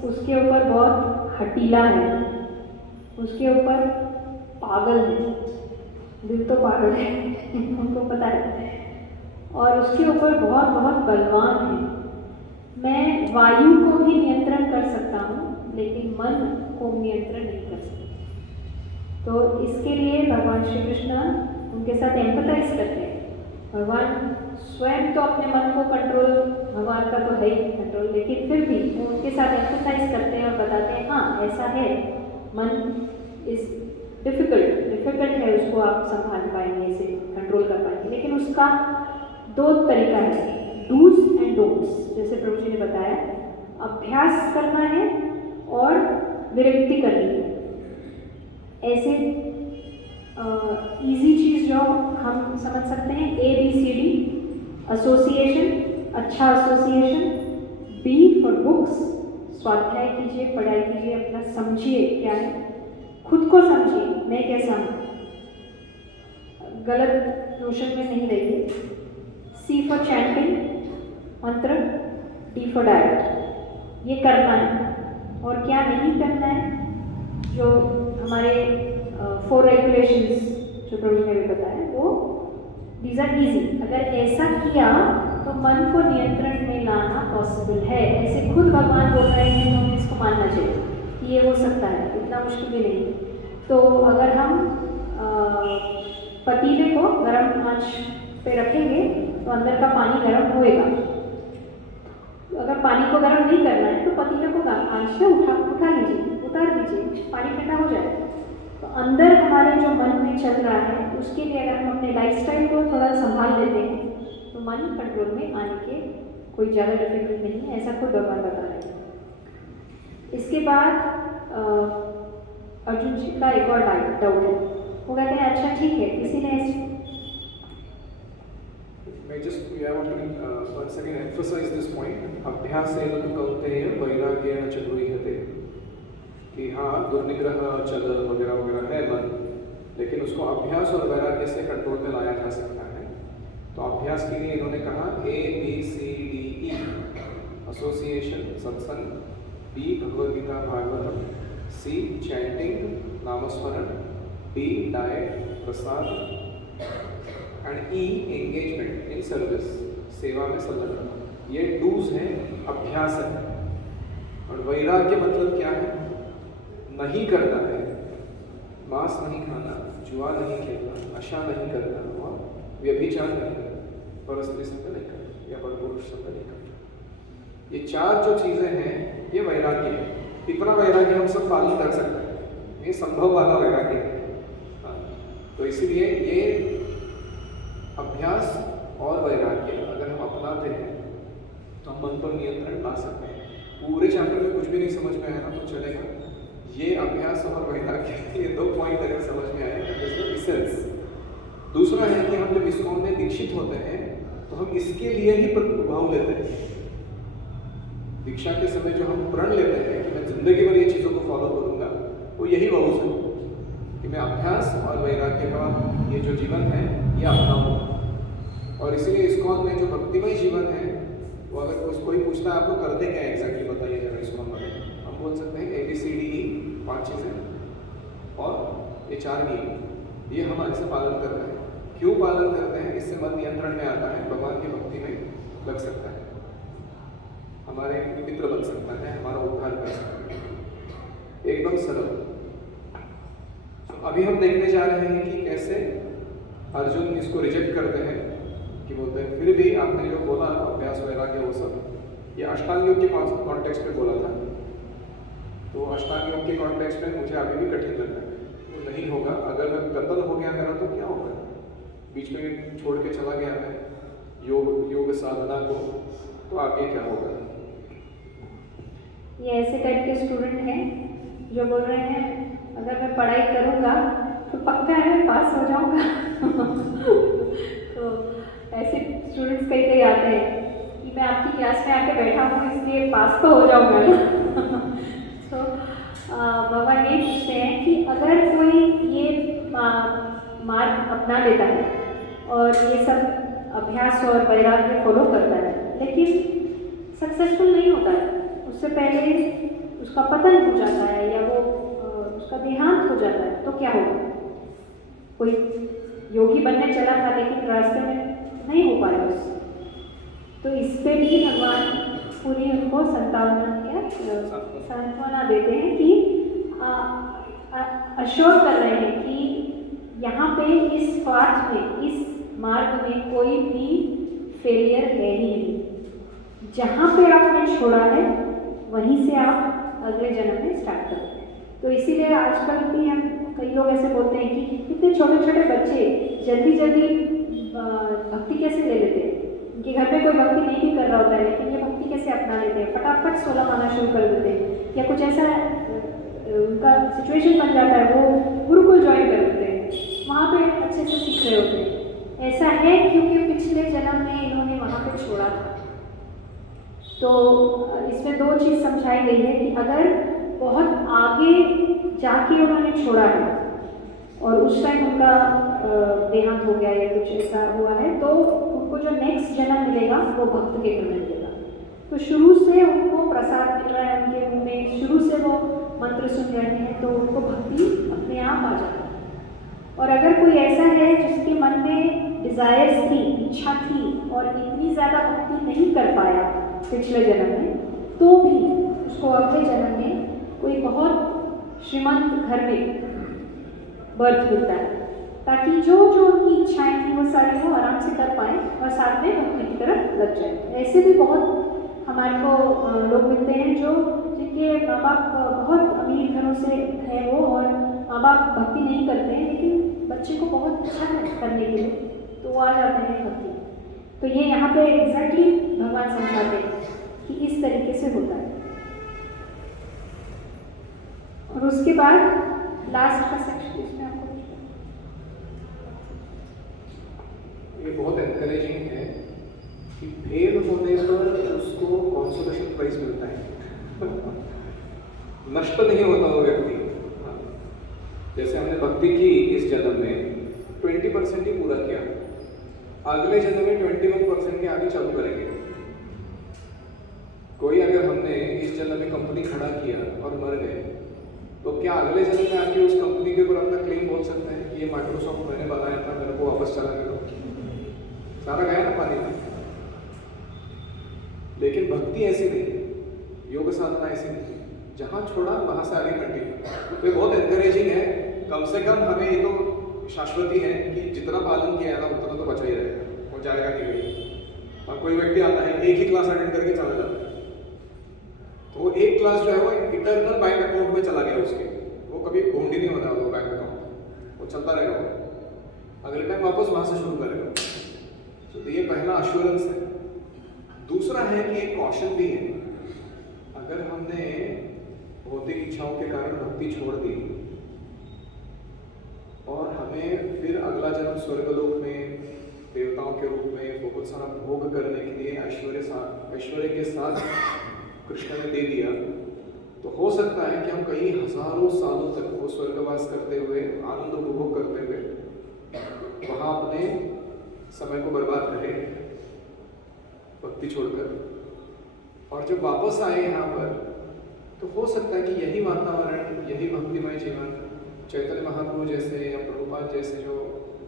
उसके ऊपर बहुत हटीला है, उसके ऊपर पागल है, दिल तो पागल है उनको पता है, और उसके ऊपर बहुत बहुत बलवान है। मैं वायु को भी नियंत्रण कर सकता हूँ लेकिन मन को नियंत्रण नहीं कर सकता। तो इसके लिए भगवान श्री कृष्ण उनके साथ एम्पथाइज करते हैं। भगवान स्वयं तो अपने मन को कंट्रोल, भगवान का तो है ही कंट्रोल, लेकिन फिर भी वो उनके साथ एम्पथाइज करते हैं और बताते हैं हाँ ऐसा है, मन इज डिफिकल्ट है, उसको आप संभाल पाएंगे, इसे कंट्रोल कर पाएंगे, लेकिन उसका 2 तरीका है, डूज एंड डोंट्स। जैसे प्रभु जी ने बताया, अभ्यास करना है और विरक्ति करनी है। ऐसे इजी चीज़ जो हम समझ सकते हैं, ABCD, एसोसिएशन, अच्छा एसोसिएशन, B फॉर बुक्स, स्वाध्याय कीजिए, पढ़ाई कीजिए, अपना समझिए क्या है, खुद को समझिए मैं कैसा हूँ, गलत नोशन में नहीं रहिए। C फॉर चैंटिंग, मंत्र, D फॉर डाइट, ये करना है। और क्या नहीं करना है, जो हमारे 4 रेगुलेशंस जो प्रभु जी ने भी बताया, वो दीज आर ईजी। अगर ऐसा किया तो मन को नियंत्रण में लाना पॉसिबल है। ऐसे खुद भगवान बोल रहे हैं तो हमें इसको मानना चाहिए कि ये हो सकता है, इतना मुश्किल भी नहीं। तो अगर हम पतीले को गर्म आंच पे रखेंगे तो अंदर का पानी गर्म होएगा। अगर पानी को गर्म नहीं करना है तो पतीले को आंच से उठा लीजिए, उतार दीजिए, पानी ठंडा हो जाएगा। तो अंदर हमारे जो मन में चल रहा है उसके लिए अगर हम अपने लाइफस्टाइल को थोड़ा संभाल लेते हैं तो मन कंट्रोल में आने के कोई ज़्यादा डिफिकल्ट नहीं है, ऐसा खुद भगवान बता रहे हैं। इसके बाद अर्जुन जी का एक और डाउट है, वो कहते हैं अच्छा ठीक है, किसी ने I want to once again emphasize this point. अभ्यासेन तु कौन्तेय वैराग्येण च गृह्यते, कि हाँ दुर्निग्रह चल वगैरह वगैरह है मन, लेकिन उसको अभ्यास और वैराग्य से कंट्रोल में लाया जा सकता है। तो अभ्यास के लिए इन्होंने कहा ABCDE, एसोसिएशन सत्संग, B Bhagavad Gita Bhagavatam, C chanting नामस्मरण, D diet Prasad and E engagement in service, सेवा में संलग्न। ये डूज हैं, अभ्यास है। और वैराग्य मतलब क्या है? नहीं करना है, मांस नहीं खाना, जुआ नहीं खेलना, नशा नहीं करना और व्यभिचार नहीं करना, परस्त्री संग नहीं करना या परपुरुष संग नहीं करना। ये चार जो चीजें हैं ये वैराग्य है। इतना वैराग्य हम सब पालन कर सकते हैं, ये संभव वाला वैराग्य है। तो इसीलिए ये अभ्यास और वैराग्य अगर हम अपनाते हैं तो हम मन पर नियंत्रण ला सकते हैं। पूरे चैप्टर में कुछ भी नहीं समझ में आया ना तो चलेगा, ये अभ्यास और वैराग्य ये 2 पॉइंट अगर समझ में आए दैट इज द एसेंस। दूसरा है कि हम जब इस्कॉन में दीक्षित होते हैं तो हम इसके लिए ही भाव लेते हैं। दीक्षा के समय जो हम प्रण लेते हैं कि मैं जिंदगी भर ये चीज़ों को फॉलो करूंगा, वो यही भाव है कि मैं अभ्यास और वैराग्य का ये जो जीवन है ये अपनाऊंगा। और इसीलिए इस्कॉन में जो भक्तिमय जीवन है वो अगर कोई पूछता है आप लोग करते क्या एग्जैक्टली बताइए जरा इस्कॉन में, हम बोल सकते हैं ABCDE 5 चीज़ें और ये 4 नियम, ये हम ऐसे पालन कर रहे हैं। क्यों पालन करते हैं? इससे मन नियंत्रण में आता है, भगवान की भक्ति में लग सकता है, हमारे मित्र बन सकता है, हमारा उद्धार कर सकता है, एकदम सरल। तो अभी हम देखने जा रहे हैं कि कैसे अर्जुन इसको रिजेक्ट करते हैं, कि बोलते हैं फिर भी आपने जो बोला अभ्यास वैराग्य वो सब, ये अष्टांग योग के कॉन्टेक्स्ट में बोला था। तो अष्टांग योग के कॉन्टेक्स्ट में मुझे अभी भी कठिन लगता है, वो नहीं होगा। अगर मैं कत्ल हो गया मेरा तो क्या होगा? बीच में छोड़ के चला गया मैं योग साधना को, तो आगे क्या होगा? ये ऐसे टाइप के स्टूडेंट हैं जो बोल रहे हैं अगर मैं पढ़ाई करूँगा तो पक्का है मैं पास हो जाऊँगा। तो ऐसे स्टूडेंट्स कई आते हैं कि मैं आपकी क्लास में आके बैठा हूँ इसलिए पास तो हो जाऊँगा। तो भगवान ये पूछते हैं कि अगर कोई ये मार्ग अपना लेता है और ये सब अभ्यास और वैराग्य फॉलो करता है लेकिन सक्सेसफुल नहीं होता है, उससे पहले उसका पतन हो जाता है या वो उसका देहांत हो जाता है, तो क्या होगा? कोई योगी बनने चला था लेकिन रास्ते में नहीं हो पाया उससे, तो इस पे भी भगवान पूरी उनको सांत्वना देते हैं कि अश्योर कर रहे हैं कि यहाँ पे इस पाथ में, इस मार्ग में कोई भी फेलियर है ही नहीं। जहाँ पे आपने छोड़ा है वहीं से आप अगले जन्म में स्टार्ट करें। तो इसीलिए आजकल भी हम कई लोग ऐसे बोलते हैं कि इतने छोटे छोटे बच्चे जल्दी जल्दी भक्ति कैसे ले लेते हैं, उनके घर में कोई भक्ति नहीं भी कर रहा होता है लेकिन ये भक्ति कैसे अपना लेते हैं, फटाफट 16 माना शुरू कर देते हैं, या कुछ ऐसा उनका सिचुएशन बन जाता है वो गुरुकुल ज्वाइन कर देते हैं, वहाँ पे अच्छे से सीख रहे होते हैं। ऐसा है क्योंकि पिछले जन्म में इन्होंने वहाँ पे छोड़ा था। तो इसमें 2 चीज़ समझाई गई है कि अगर बहुत आगे जाके उन्होंने छोड़ा है और उस टाइम उनका देहांत हो गया या कुछ ऐसा हुआ है तो उनको जो नेक्स्ट जन्म मिलेगा वो भक्त के घर में मिलेगा। तो शुरू से उनको प्रसाद मिल रहा है उनके मुँह में, शुरू से वो मंत्र सुन रहे हैं तो उनको भक्ति अपने आप आ जाती है। और अगर कोई ऐसा है जिसके मन में डिज़ायर्स थी, इच्छा थी और इतनी ज़्यादा भक्ति नहीं कर पाया पिछले जन्म में, तो भी उसको अगले जन्म में कोई बहुत श्रीमंत घर में बर्थ मिलता है ताकि जो जो उनकी इच्छाएं थी वो सारी वो आराम से कर पाएँ और साथ में भक्ति की तरफ लग जाए। ऐसे भी बहुत हमारे को लोग मिलते हैं जो जिनके माँ बाप बहुत अमीर घरों से हैं वो और माँ बाप भक्ति नहीं करते हैं लेकिन बच्चे को बहुत इच्छा है करने के लिए तो वो आ जाते हैं भक्ति। तो ये यहाँ पे एग्जैक्टली भगवान समझाते हैं कि इस तरीके से होता है। और उसके बाद लास्ट का सेक्शन इसमें आपको ये बहुत एनकरेजिंग है कि फेल होने पर उसको कॉन्सोलेशन प्राइज मिलता है नष्ट नहीं होता वो व्यक्ति। जैसे हमने भक्ति की इस जन्म में 20% ही पूरा किया, अगले जन्म में 21% के आगे चालू करेंगे। कोई अगर हमने इस जन्म में कंपनी खड़ा किया और मर गए तो क्या अगले जन्म में आके उस कंपनी के ऊपर अपना क्लेम बोल सकते हैं कि ये माइक्रोसॉफ्ट मैंने बनाया था, मेरे को वापस चला के दो? सारा गया ना पानी में। लेकिन भक्ति ऐसी नहीं, योग साधना ऐसी नहीं, जहाँ छोड़ा वहां से आगे कंटिन्यू। तो बहुत एनकरेजिंग है। कम से कम हमें ये तो शाश्वती है कि जितना पालन किया है ना उतना तो बचा ही रहेगा, वो जाएगा नहीं कहीं। और कोई व्यक्ति आता है एक ही क्लास अटेंड करके चला जाता है, तो वो एक क्लास जो है वो इंटरनल बैंक अकाउंट में चला गया उसके, वो कभी घूंड ही नहीं होता वो बैंक अकाउंट, वो चलता रहेगा। वो अगले टाइम वापस वहां से शुरू करेगा। तो ये पहला अश्योरेंस है। दूसरा है कि एक कॉशन भी है, अगर हमने भौतिक इच्छाओं के कारण भक्ति छोड़ दी और हमें फिर अगला जन्म स्वर्गलोक में देवताओं के रूप में बहुत सारा भोग करने के लिए ऐश्वर्य के साथ कृष्ण ने दे दिया, तो हो सकता है कि हम कई हजारों सालों तक वो स्वर्गवास करते हुए आनंद उपभोग करते हुए वहां अपने समय को बर्बाद करें भक्ति छोड़कर। और जब वापस आए यहाँ पर तो हो सकता है कि यही वातावरण, यही भक्तिमय जीवन, चैतन्य महाप्रभु जैसे या प्रभुपाद जैसे जो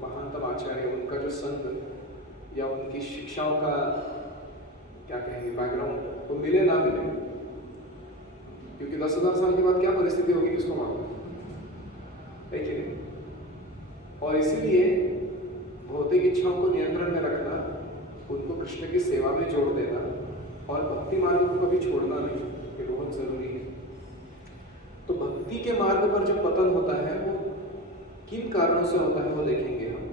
महानतम आचार्य, उनका जो संग या उनकी शिक्षाओं का क्या कहेंगे बैकग्राउंड, वो मिले ना मिले। क्योंकि 10,000 साल के बाद क्या परिस्थिति होगी किसको मालूम है कि नहीं। और इसीलिए भौतिक इच्छाओं को नियंत्रण में रखना, उनको कृष्ण की सेवा में जोड़ देना और भक्ति मार्ग को कभी छोड़ना नहीं, ये बहुत जरूरी है। तो भक्ति के मार्ग पर जो पतन होता है वो किन कारणों से होता है वो देखेंगे हम।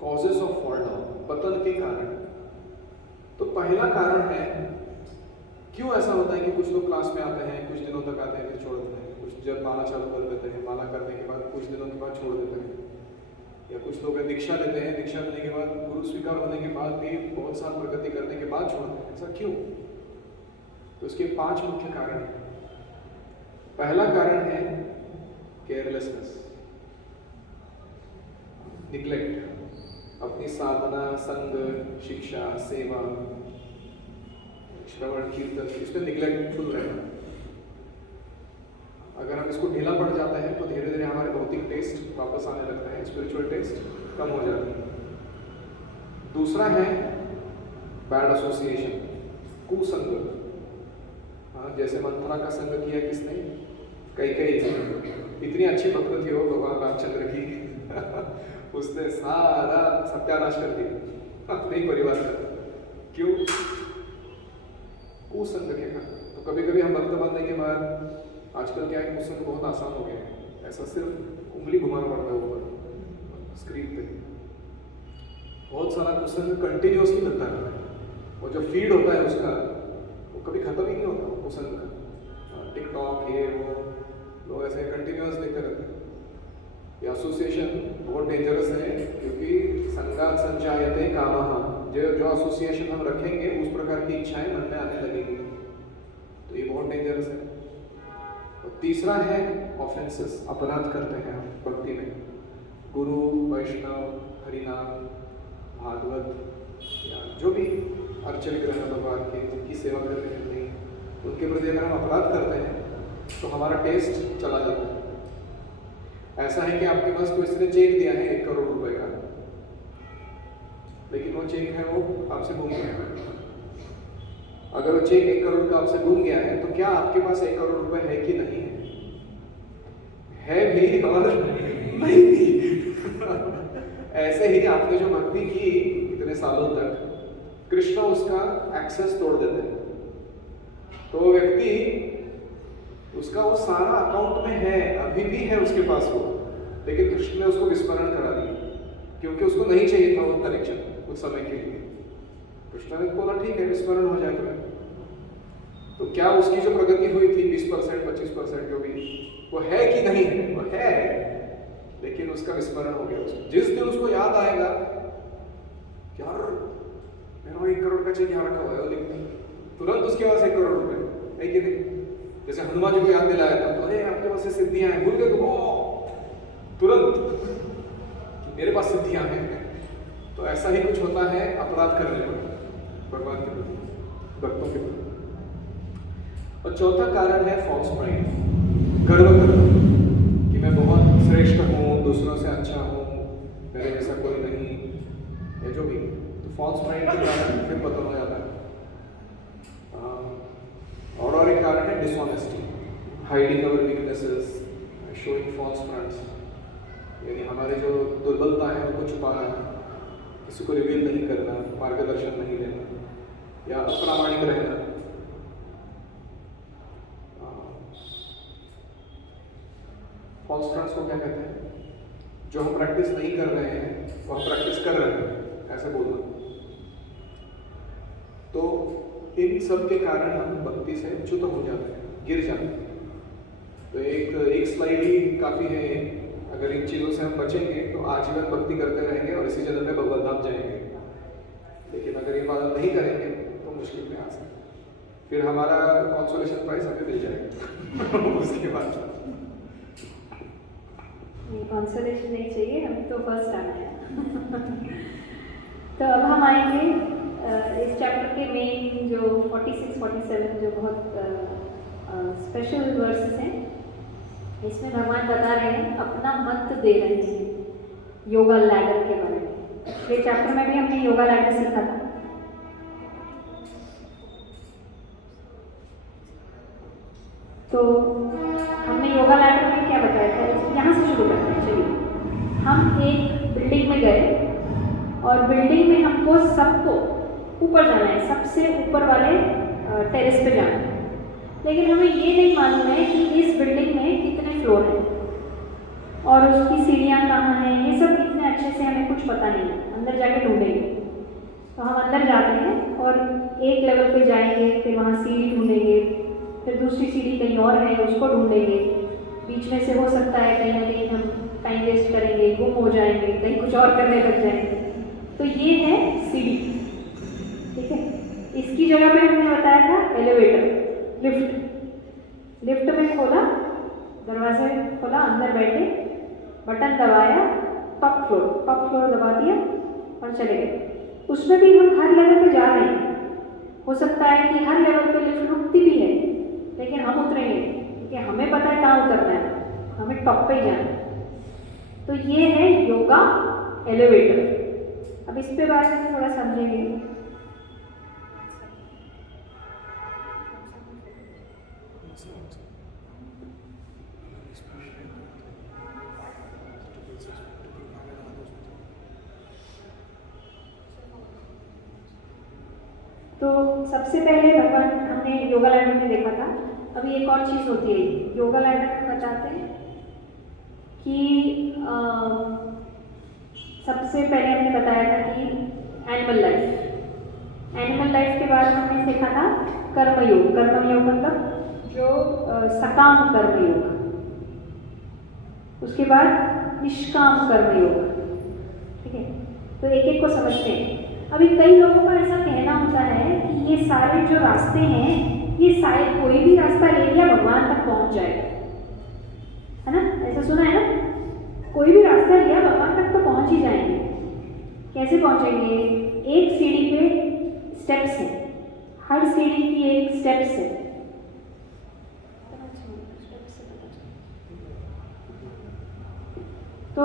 कॉजेस ऑफ फॉल डाउन, पतन के कारण। तो पहला कारण है क्यों ऐसा होता है कि कुछ लोग क्लास में आते हैं, कुछ दिनों तक आते हैं फिर छोड़ देते हैं, कुछ जब माला चालू कर देते हैं, माला करने के बाद कुछ दिनों के बाद छोड़ देते हैं, या कुछ लोग दीक्षा लेते हैं, दीक्षा लेने के बाद गुरु स्वीकार होने के बाद भी बहुत साल प्रगति करने के बाद छोड़ देते हैं। ऐसा क्यों? तो इसके 5 मुख्य कारण हैं। पहला कारण है केयरलेसनेस, निग्लेक्ट, अपनी साधना, संग, शिक्षा, सेवा, श्रवण, कीर्तन, इसमें निग्लेक्टफुल रहना। अगर हम इसको ढीला पड़ जाते हैं तो धीरे धीरे हमारे भौतिक टेस्ट वापस आने लगता है, स्पिरिचुअल टेस्ट कम हो जाती है। दूसरा है बैड एसोसिएशन, कुसंग। हाँ, जैसे मंथरा का संग किया किसने? कई इतनी अच्छी भक्त थी वो भगवान रामचंद्र की उसने सारा सत्यानाश कर दिया अपने ही परिवार का। क्यों? कुसंग के कारण। तो कभी कभी हम भक्त बनने के बाद आजकल क्या है, कुसंग बहुत आसान हो गया है, ऐसा सिर्फ उंगली घुमाना पड़ता है ऊपर स्क्रीन पे। बहुत सारा कुसंग कंटिन्यूअसली मिलता रहता है, और जो फीड होता है उसका वो कभी खत्म ही नहीं होता कुसंग का। टिकटॉक ये वो लोग ऐसे कंटिन्यूअस देखते रहते हैं। ये एसोसिएशन बहुत डेंजरस है, क्योंकि संगात संचायते कामः, जो एसोसिएशन हम रखेंगे उस प्रकार की इच्छाएं मन में आने लगेंगी, तो ये बहुत डेंजरस है। और तीसरा है ऑफेंसेस, अपराध करते हैं हम भक्ति में। गुरु, वैष्णव, हरिनाम, भागवत या जो भी अर्चन ग्रह भगवान के जिनकी सेवा करने मिलती है, उनके प्रति अगर हम अपराध करते हैं तो हमारा टेस्ट चला जाता है। ऐसा है कि आपके पास कोई ने चेक दिया है 1 करोड़ रुपए का, लेकिन वो चेक है वो आपसे गुम गया है। अगर वो चेक 1 करोड़ का आपसे गुम गया है तो क्या आपके पास 1 करोड़ रुपए है कि नहीं है? है भी और नहीं भी। ऐसे ही आपने जो भक्ति की इतने सालों तक, कृष्ण उसका एक्सेस तोड़ देते हैं। तो वो व्यक्ति, उसका वो सारा अकाउंट में है, अभी भी है उसके पास वो, लेकिन कृष्ण ने उसको विस्मरण करा दिया। क्योंकि उसको नहीं चाहिए था वो कनेक्शन कुछ समय के लिए। कृष्णा ने बोला ठीक है, विस्मरण हो जाए तुम्हें। तो क्या उसकी जो प्रगति हुई थी 20% 25% जो भी, वो है कि नहीं है? वो है, लेकिन उसका विस्मरण हो गया। जिस दिन उसको याद आएगा यार मेरा 1 करोड़ का चेक यहाँ रखा हुआ है, तुरंत उसके पास 1 करोड़ रुपए है कि नहीं? जैसे हनुमान जी को याद दिलाया था, तो अरे आपके पास सिद्धियां हैं, भूल गए तुम, तुरंत मेरे पास सिद्धियां हैं। तो ऐसा ही कुछ होता है अपराध करने पर भगवान के प्रति, भक्तों के प्रति। और चौथा कारण है फॉल्स प्राइड, गर्व करना कि मैं बहुत श्रेष्ठ हूँ, दूसरों से अच्छा हूँ, मेरे जैसा कोई नहीं, या जो भी। तो फॉल्स प्राइड के कारण फिर पतन हो जाता है। और एक कारण है डिसऑनेस्टी, हाइडिंग अवर वीकनेसेस, शोइंग फॉल्स फ्रंट्स, यानी हमारे जो दुर्बलता है उनको छुपाना, किसी को रिवील नहीं करना, मार्गदर्शन नहीं देना, या अप्रामाणिक रहना। फॉल्स फ्रंट्स को क्या कहते हैं? जो हम प्रैक्टिस नहीं कर रहे हैं वो हम प्रैक्टिस कर रहे हैं, ऐसे बोलना। तो इन सब के कारण हम भक्ति से च्युत हो जाते हैं, गिर जाते हैं। तो एक स्लाइड ही काफ़ी है। अगर इन चीज़ों से हम बचेंगे तो आजीवन भक्ति करते रहेंगे और इसी जन्म में भगवत धाम जाएंगे। लेकिन अगर ये पालन नहीं करेंगे तो मुश्किल में आ सकते, फिर हमारा कॉन्सोलेशन प्राइज हमें मिल जाएगा उसके बाद। कॉन्सोलेशन नहीं चाहिए, हमें तो फर्स्ट आना है। तो अब हम आएंगे इस चैप्टर के मेन जो 46-47 जो बहुत स्पेशल वर्सेस हैं। इसमें भगवान बता रहे हैं, अपना मत दे रहे हैं योगा लैडर के बारे में। ये चैप्टर में भी हमने योगा लैडर सीखा था। तो हमने योगा लैडर में क्या बताया था, यहाँ से शुरू करते हैं। चलिए, हम एक बिल्डिंग में गए और बिल्डिंग में हमको सबको ऊपर जाना है, सबसे ऊपर वाले टेरेस पे जाना है। लेकिन हमें ये नहीं मालूम है कि इस बिल्डिंग में कितने फ्लोर हैं और उसकी सीढ़ियाँ कहाँ हैं, ये सब इतने अच्छे से हमें कुछ पता नहीं है। अंदर जाके ढूंढेंगे। तो हम अंदर जाते हैं और एक लेवल पे जाएंगे, फिर वहाँ सीढ़ी ढूंढेंगे, फिर दूसरी सीढ़ी कहीं और है उसको ढूंढेंगे। बीच में से हो सकता है कहीं ना कहीं हम टाइम वेस्ट करेंगे, गुम हो जाएंगे, कहीं कुछ और करने लग जाएंगे। तो ये है सीढ़ी, ठीक है। इसकी जगह पे हमने बताया था एलिवेटर, लिफ्ट में खोला, दरवाजे खोला, अंदर बैठे, बटन दबाया, टॉप फ्लोर दबा दिया और चले गए। उसमें भी हम हर लेवल पे जा रहे हैं। हो सकता है कि हर लेवल पे लिफ्ट रुकती भी है, लेकिन हम उतरेंगे क्योंकि हमें पता है कहाँ उतरना है, हमें टॉप पे ही जाना है। तो ये है योगा एलिवेटर। अब इस पे बारे में थोड़ा समझेंगे। तो सबसे पहले भगवान हमने योगा लैडर में देखा था। अभी एक और चीज़ होती है, योगा लैडर में बताते हैं कि सबसे पहले हमने बताया था कि एनिमल लाइफ के बाद हमने देखा था कर्मयोग मतलब जो सकाम कर्मयोग, उसके बाद निष्काम कर्मयोग, ठीक है। तो एक एक को समझते हैं। अभी कई लोगों का ऐसा कहना होता है कि ये सारे जो रास्ते हैं, ये शायद कोई भी रास्ता ले लिया भगवान तक पहुंच जाएगा, है ना? ऐसा सुना है ना? कोई भी रास्ता लिया भगवान तक तो पहुंच ही जाएंगे। कैसे पहुंचेंगे? एक सीढ़ी पे स्टेप्स हैं, हर सीढ़ी की एक स्टेप्स है। तो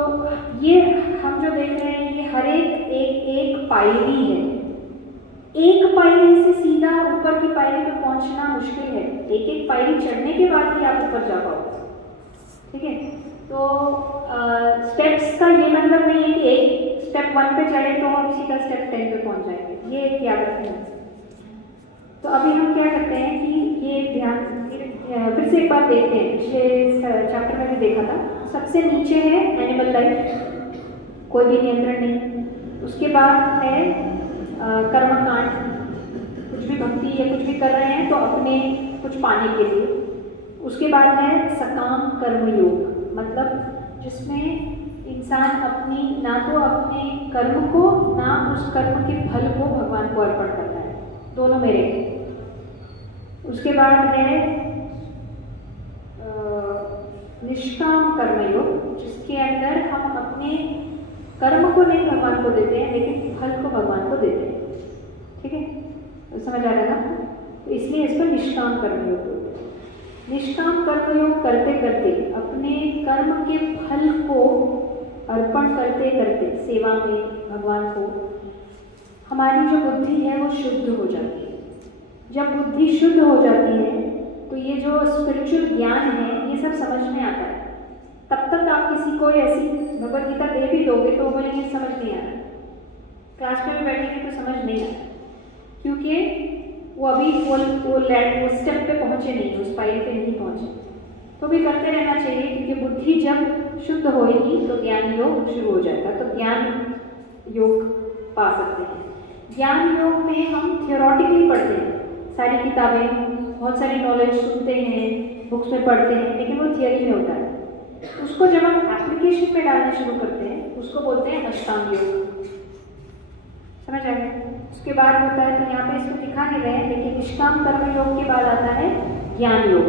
ये हम जो देख रहे हैं, ये हर एक पायरी है। एक पायरी से सीधा ऊपर की पायरी पे पहुंचना मुश्किल है। एक एक पायरी चढ़ने के बाद ही आप ऊपर जा पाओगे, ठीक है। तो स्टेप्स का ये मतलब नहीं है कि एक स्टेप 1 पे चढ़े तो हम सीधा स्टेप 10 पे पहुंच जाएंगे, ये याद रखें। तो अभी हम क्या करते हैं कि ये ध्यान फिर से एक बार देखते हैं। पिछले चैप्टर में भी देखा था, सबसे नीचे है एनिमल लाइफ। कोई भी नियंत्रण नहीं। उसके बाद है कर्मकांड, कुछ भी भक्ति या कुछ भी कर रहे हैं तो अपने कुछ पाने के लिए। उसके बाद है सकाम कर्मयोग, मतलब जिसमें इंसान अपनी ना तो अपने कर्म को ना उस कर्म के फल को भगवान को अर्पण करता है, दोनों में रहे। उसके बाद है निष्काम कर्मयोग, जिसके अंदर हम अपने कर्म को नहीं भगवान को देते हैं लेकिन फल को भगवान को देते हैं। ठीक है, तो समझ आ रहा है ना? तो इसलिए इसको निष्काम कर्मयोग बोलते हैं। निष्काम कर्मयोग करते करते अपने कर्म के फल को अर्पण करते करते सेवा में भगवान को हमारी जो बुद्धि है वो शुद्ध हो जाती है। जब बुद्धि शुद्ध हो जाती है तो ये जो स्पिरिचुअल ज्ञान है ये सब समझ में आता है। तब तक आप किसी को ऐसी भगवद गीता दे भी दोगे तो वो बोलेंगे समझ नहीं आ रहा, क्लास में भी बैठेंगे तो समझ नहीं आ रहा, क्योंकि वो अभी वो स्टेप पे पहुँचे नहीं, उस पाइल पे नहीं पहुँचे। तो भी करते रहना चाहिए, क्योंकि बुद्धि जब शुद्ध होएगी तो ज्ञान योग शुरू हो जाएगा, तो ज्ञान योग पा सकते हैं। ज्ञान योग में हम थियोरेटिकली पढ़ते हैं सारी किताबें, बहुत सारी नॉलेज सुनते हैं, बुक्स में पढ़ते हैं, लेकिन वो थियरी में होता है। उसको जब हम एप्लीकेशन में डालना शुरू करते हैं उसको बोलते हैं अष्टांग योग। समझ आ गया? उसके बाद होता है, तो यहाँ पे इसको दिखा नहीं रहे हैं, लेकिन निष्काम कर्म योग के बाद आता है ज्ञान योग।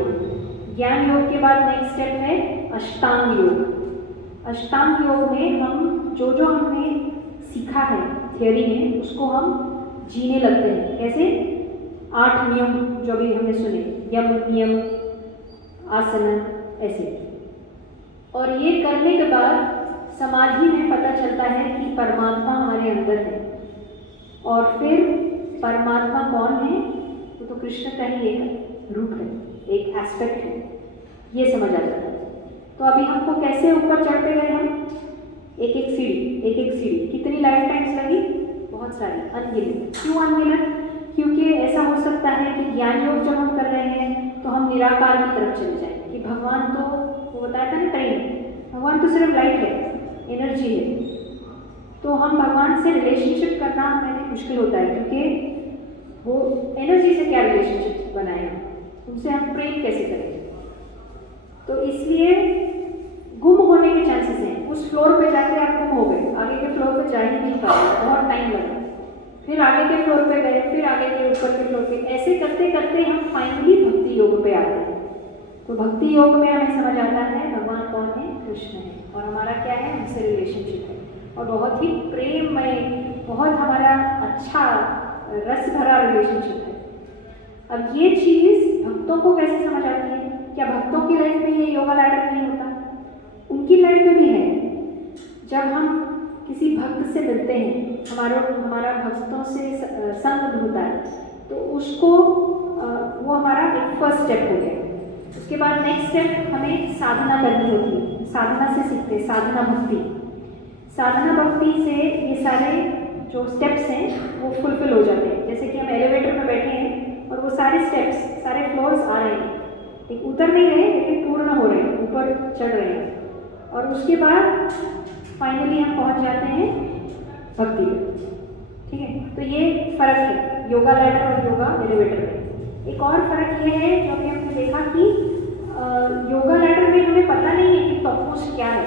ज्ञान योग के बाद नेक्स्ट स्टेप है अष्टांग योग। अष्टांग योग में हम जो जो हमने सीखा है थियरी में उसको हम जीने लगते हैं। कैसे? 8 नियम जो भी हमने सुने, यम नियम आसन ऐसे। और ये करने के बाद समाधि में पता चलता है कि परमात्मा हमारे अंदर है, और फिर परमात्मा कौन है? वो तो कृष्ण का ही एक रूप है, एक एस्पेक्ट है, ये समझ आ जाता है। तो अभी हमको कैसे ऊपर चढ़ते गए हम? एक एक सीढ़ी। कितनी लाइफ टाइम्स लगी? बहुत सारी, अनगिनत। क्यों अनगिनत? क्योंकि ऐसा हो सकता है कि ज्ञान योग जब हम कर रहे हैं तो हम निराकार की तरफ चले जाएं कि भगवान तो वो बताया था ना ट्रेन, भगवान तो सिर्फ लाइट है, एनर्जी है। तो हम भगवान से रिलेशनशिप करना हमें मुश्किल होता है, क्योंकि वो एनर्जी से क्या रिलेशनशिप बनाए, उनसे हम प्रेम कैसे करेंगे? तो इसलिए गुम होने के चांसेस हैं। उस फ्लोर पे जाके आप गुम हो गए, आगे के फ्लोर पे जा ही नहीं पाए, बहुत टाइम लगा। फिर आगे के फ्लोर पे गए, फिर आगे के ऊपर के फ्लोर पे, ऐसे करते करते हम फाइनली भक्ति योग पे आते हैं। तो भक्ति योग में हमें समझ आता है भगवान कौन है? कृष्ण है, और हमारा क्या है? उनसे रिलेशनशिप है, और बहुत ही प्रेममय, बहुत हमारा अच्छा रस भरा रिलेशनशिप है। अब ये चीज़ भक्तों को कैसे समझ आती है? क्या भक्तों की लाइफ में ये योगा लैडर नहीं होता? उनकी लाइफ में भी है। जब हम किसी भक्त से मिलते हैं, हमारा भक्तों से संग होता है, तो उसको वो हमारा एक फर्स्ट स्टेप हो गया। उसके बाद नेक्स्ट स्टेप हमें साधना करनी होती है। साधना से सीखते हैं, साधना भक्ति। साधना भक्ति से ये सारे जो स्टेप्स हैं वो फुलफिल हो जाते हैं। जैसे कि हम एलिवेटर में बैठे हैं और वो सारे स्टेप्स, सारे फ्लोर्स आ रहे हैं, एक उतर नहीं रहे लेकिन पूर्ण हो रहे हैं, ऊपर चढ़ रहे हैं, और उसके बाद फाइनली हम पहुंच जाते हैं भक्ति में। ठीक है, तो ये फर्क है योगा लैडर और योगा एलिवेटर में। एक और फर्क ये है जो कि हमने देखा कि योगा लैडर में हमें पता नहीं है कि टॉप मोस्ट क्या है,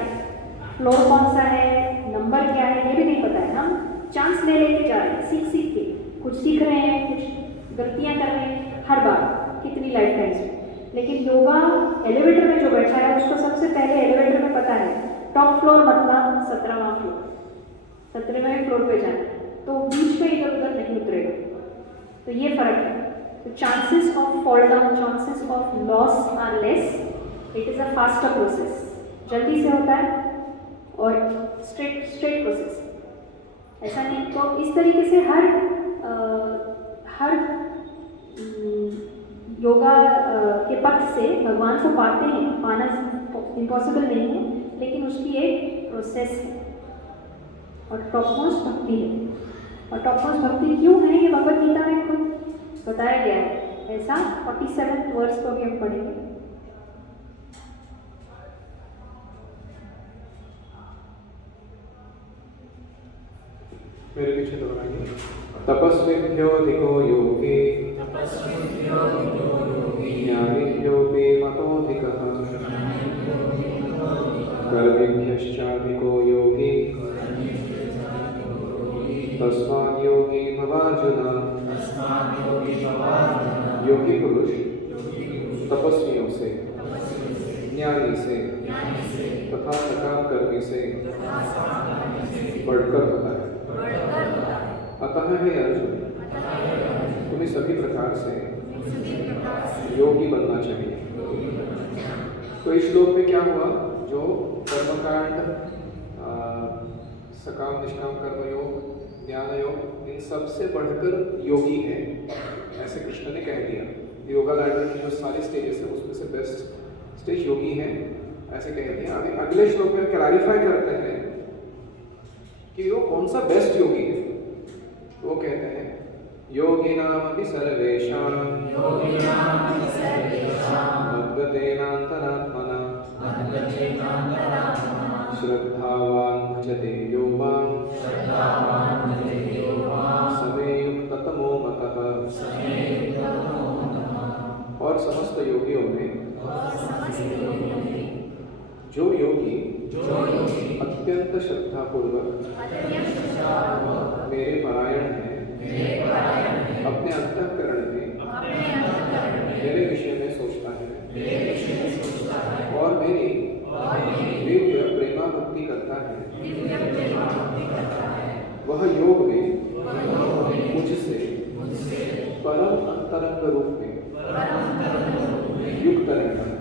फ्लोर कौन सा है, नंबर क्या है, ये भी नहीं पता है। हम चांस ले लेके जा रहे हैं, सीख के कुछ सीख रहे हैं, कुछ गलतियां कर रहे हैं हर बार, कितनी लाइफ टाइम्स में। लेकिन योगा एलिवेटर में जो बैठा है उसको सबसे पहले एलिवेटर में पता है टॉप फ्लोर मतलब 17वां फ्लोर, 17वें फ्लोर पे जाना है, तो बीच में इधर उधर नहीं उतरेगा। तो ये फर्क है। तो chances of fall down, chances of loss are less, it is a faster process, जल्दी से होता है और स्ट्रेट प्रोसेस, ऐसा नहीं। तो इस तरीके से हर योगा के पथ से भगवान को पाते हैं, पाना इम्पॉसिबल नहीं है, लेकिन उसकी एक प्रोसेस है, और टॉपमोस्ट भक्ति है। और टॉपमोस्ट भक्ति क्यों है ये भगवद गीता में खुद बताया गया है। ऐसा 47 वर्ष को भी हम पढ़ेंगे। मेरे पीछे दोहराइए। तपस्विभ्योऽधिको योगी ज्ञानिभ्योऽपि मतोऽधिकः कर्मिभ्यश्चाधिको योगी तस्माद् योगी भवार्जुन। योगी पुरुष तपस्वियों से, ज्ञानी से तथा सकाम कर्मी से बढ़कर होता है। अतः हे अर्जुन, तुम्हें सभी प्रकार से योगी बनना चाहिए। तो इस श्लोक में क्या हुआ? जो कर्मकांड, सकाम निष्काम कर्मयोग, ज्ञान योग, इन सबसे बढ़कर योगी है, ऐसे कृष्ण ने कह दिया। योगा लैडर की जो सारी स्टेजेस है उसमें से बेस्ट स्टेज योगी है, ऐसे कह दिया। अभी अगले श्लोक में क्लैरिफाई करते हैं कि वो कौन सा बेस्ट योगी है। वो कहते हैं योगिनामपि सर्वेषां मद्गतेनान्तरात्मना श्रद्धावान् भजते यो मां समे युक्ततमो मतः। और समस्त योगियों में जो योगी अत्यंत श्रद्धापूर्वक मेरे परायण है, अपने अंतःकरण में मेरे विषय में सोचता है और मेरी दिव्य प्रेमा भक्ति करता है, वह योग में मुझसे परम अंतरंग रूप में युक्त रहता है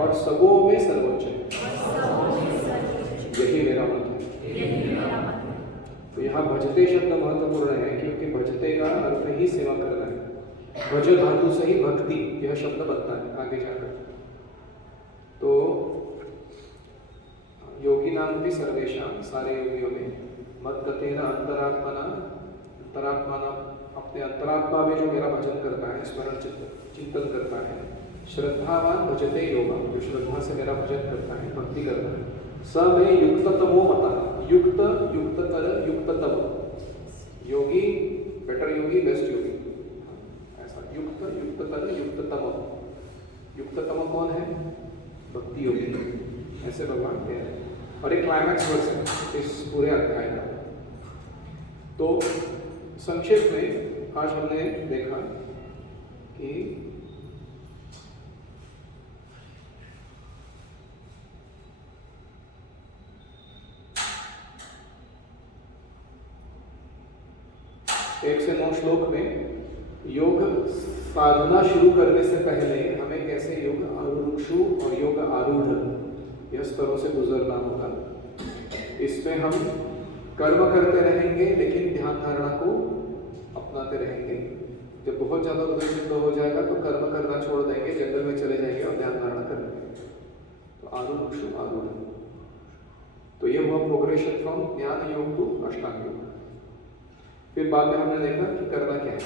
और सबों में सर्वोच्च है। यही मेरा मत है। तो यहाँ भजते शब्द महत्वपूर्ण है, क्योंकि भजते का अर्थ ही सेवा करना है। भज धातु से ही भक्ति यह शब्द बनता है आगे जाकर। तो योगी नाम भी सर्वेशाम, सारे योगियों में मद्गतेन अंतरात्मना, अंतरात्मना अपने अंतरात्मा में जो मेरा भजन करता है, स्मरण चिंतन करता है। श्रद्धावान भजते योगा, जो श्रद्धा से मेरा भजन करता है, भक्ति करता है। स में युक्ततमो मतः, युक्त युक्ततर युक्ततम, योगी बेटर योगी, बेस्ट योगी, ऐसा युक्त युक्ततर युक्ततम। युक्ततम कौन है? भक्ति योगी, ऐसे भगवान कह रहे हैं। और एक क्लाइमैक्स वर्स है इस पूरे अध्याय का। तो संक्षेप में आज हमने देखा कि एक से 9 श्लोक में योग साधना शुरू करने से पहले हमें कैसे योग आरुरुक्षु और योग आरूढ़ यह स्तरों से गुजरना होगा। इसमें हम कर्म करते रहेंगे लेकिन ध्यान धारणा को अपनाते रहेंगे। जब बहुत ज्यादा उद्देश्य हो जाएगा तो कर्म करना छोड़ देंगे, जंगल में चले जाएंगे और ध्यान धारणा करेंगे। तो आरुरुक्षु आरूढ़, तो ये हुआ प्रोग्रेशन फ्रॉम ज्ञान योग टू अष्टांग योग। फिर बाद में हमने देखा कि करना क्या है,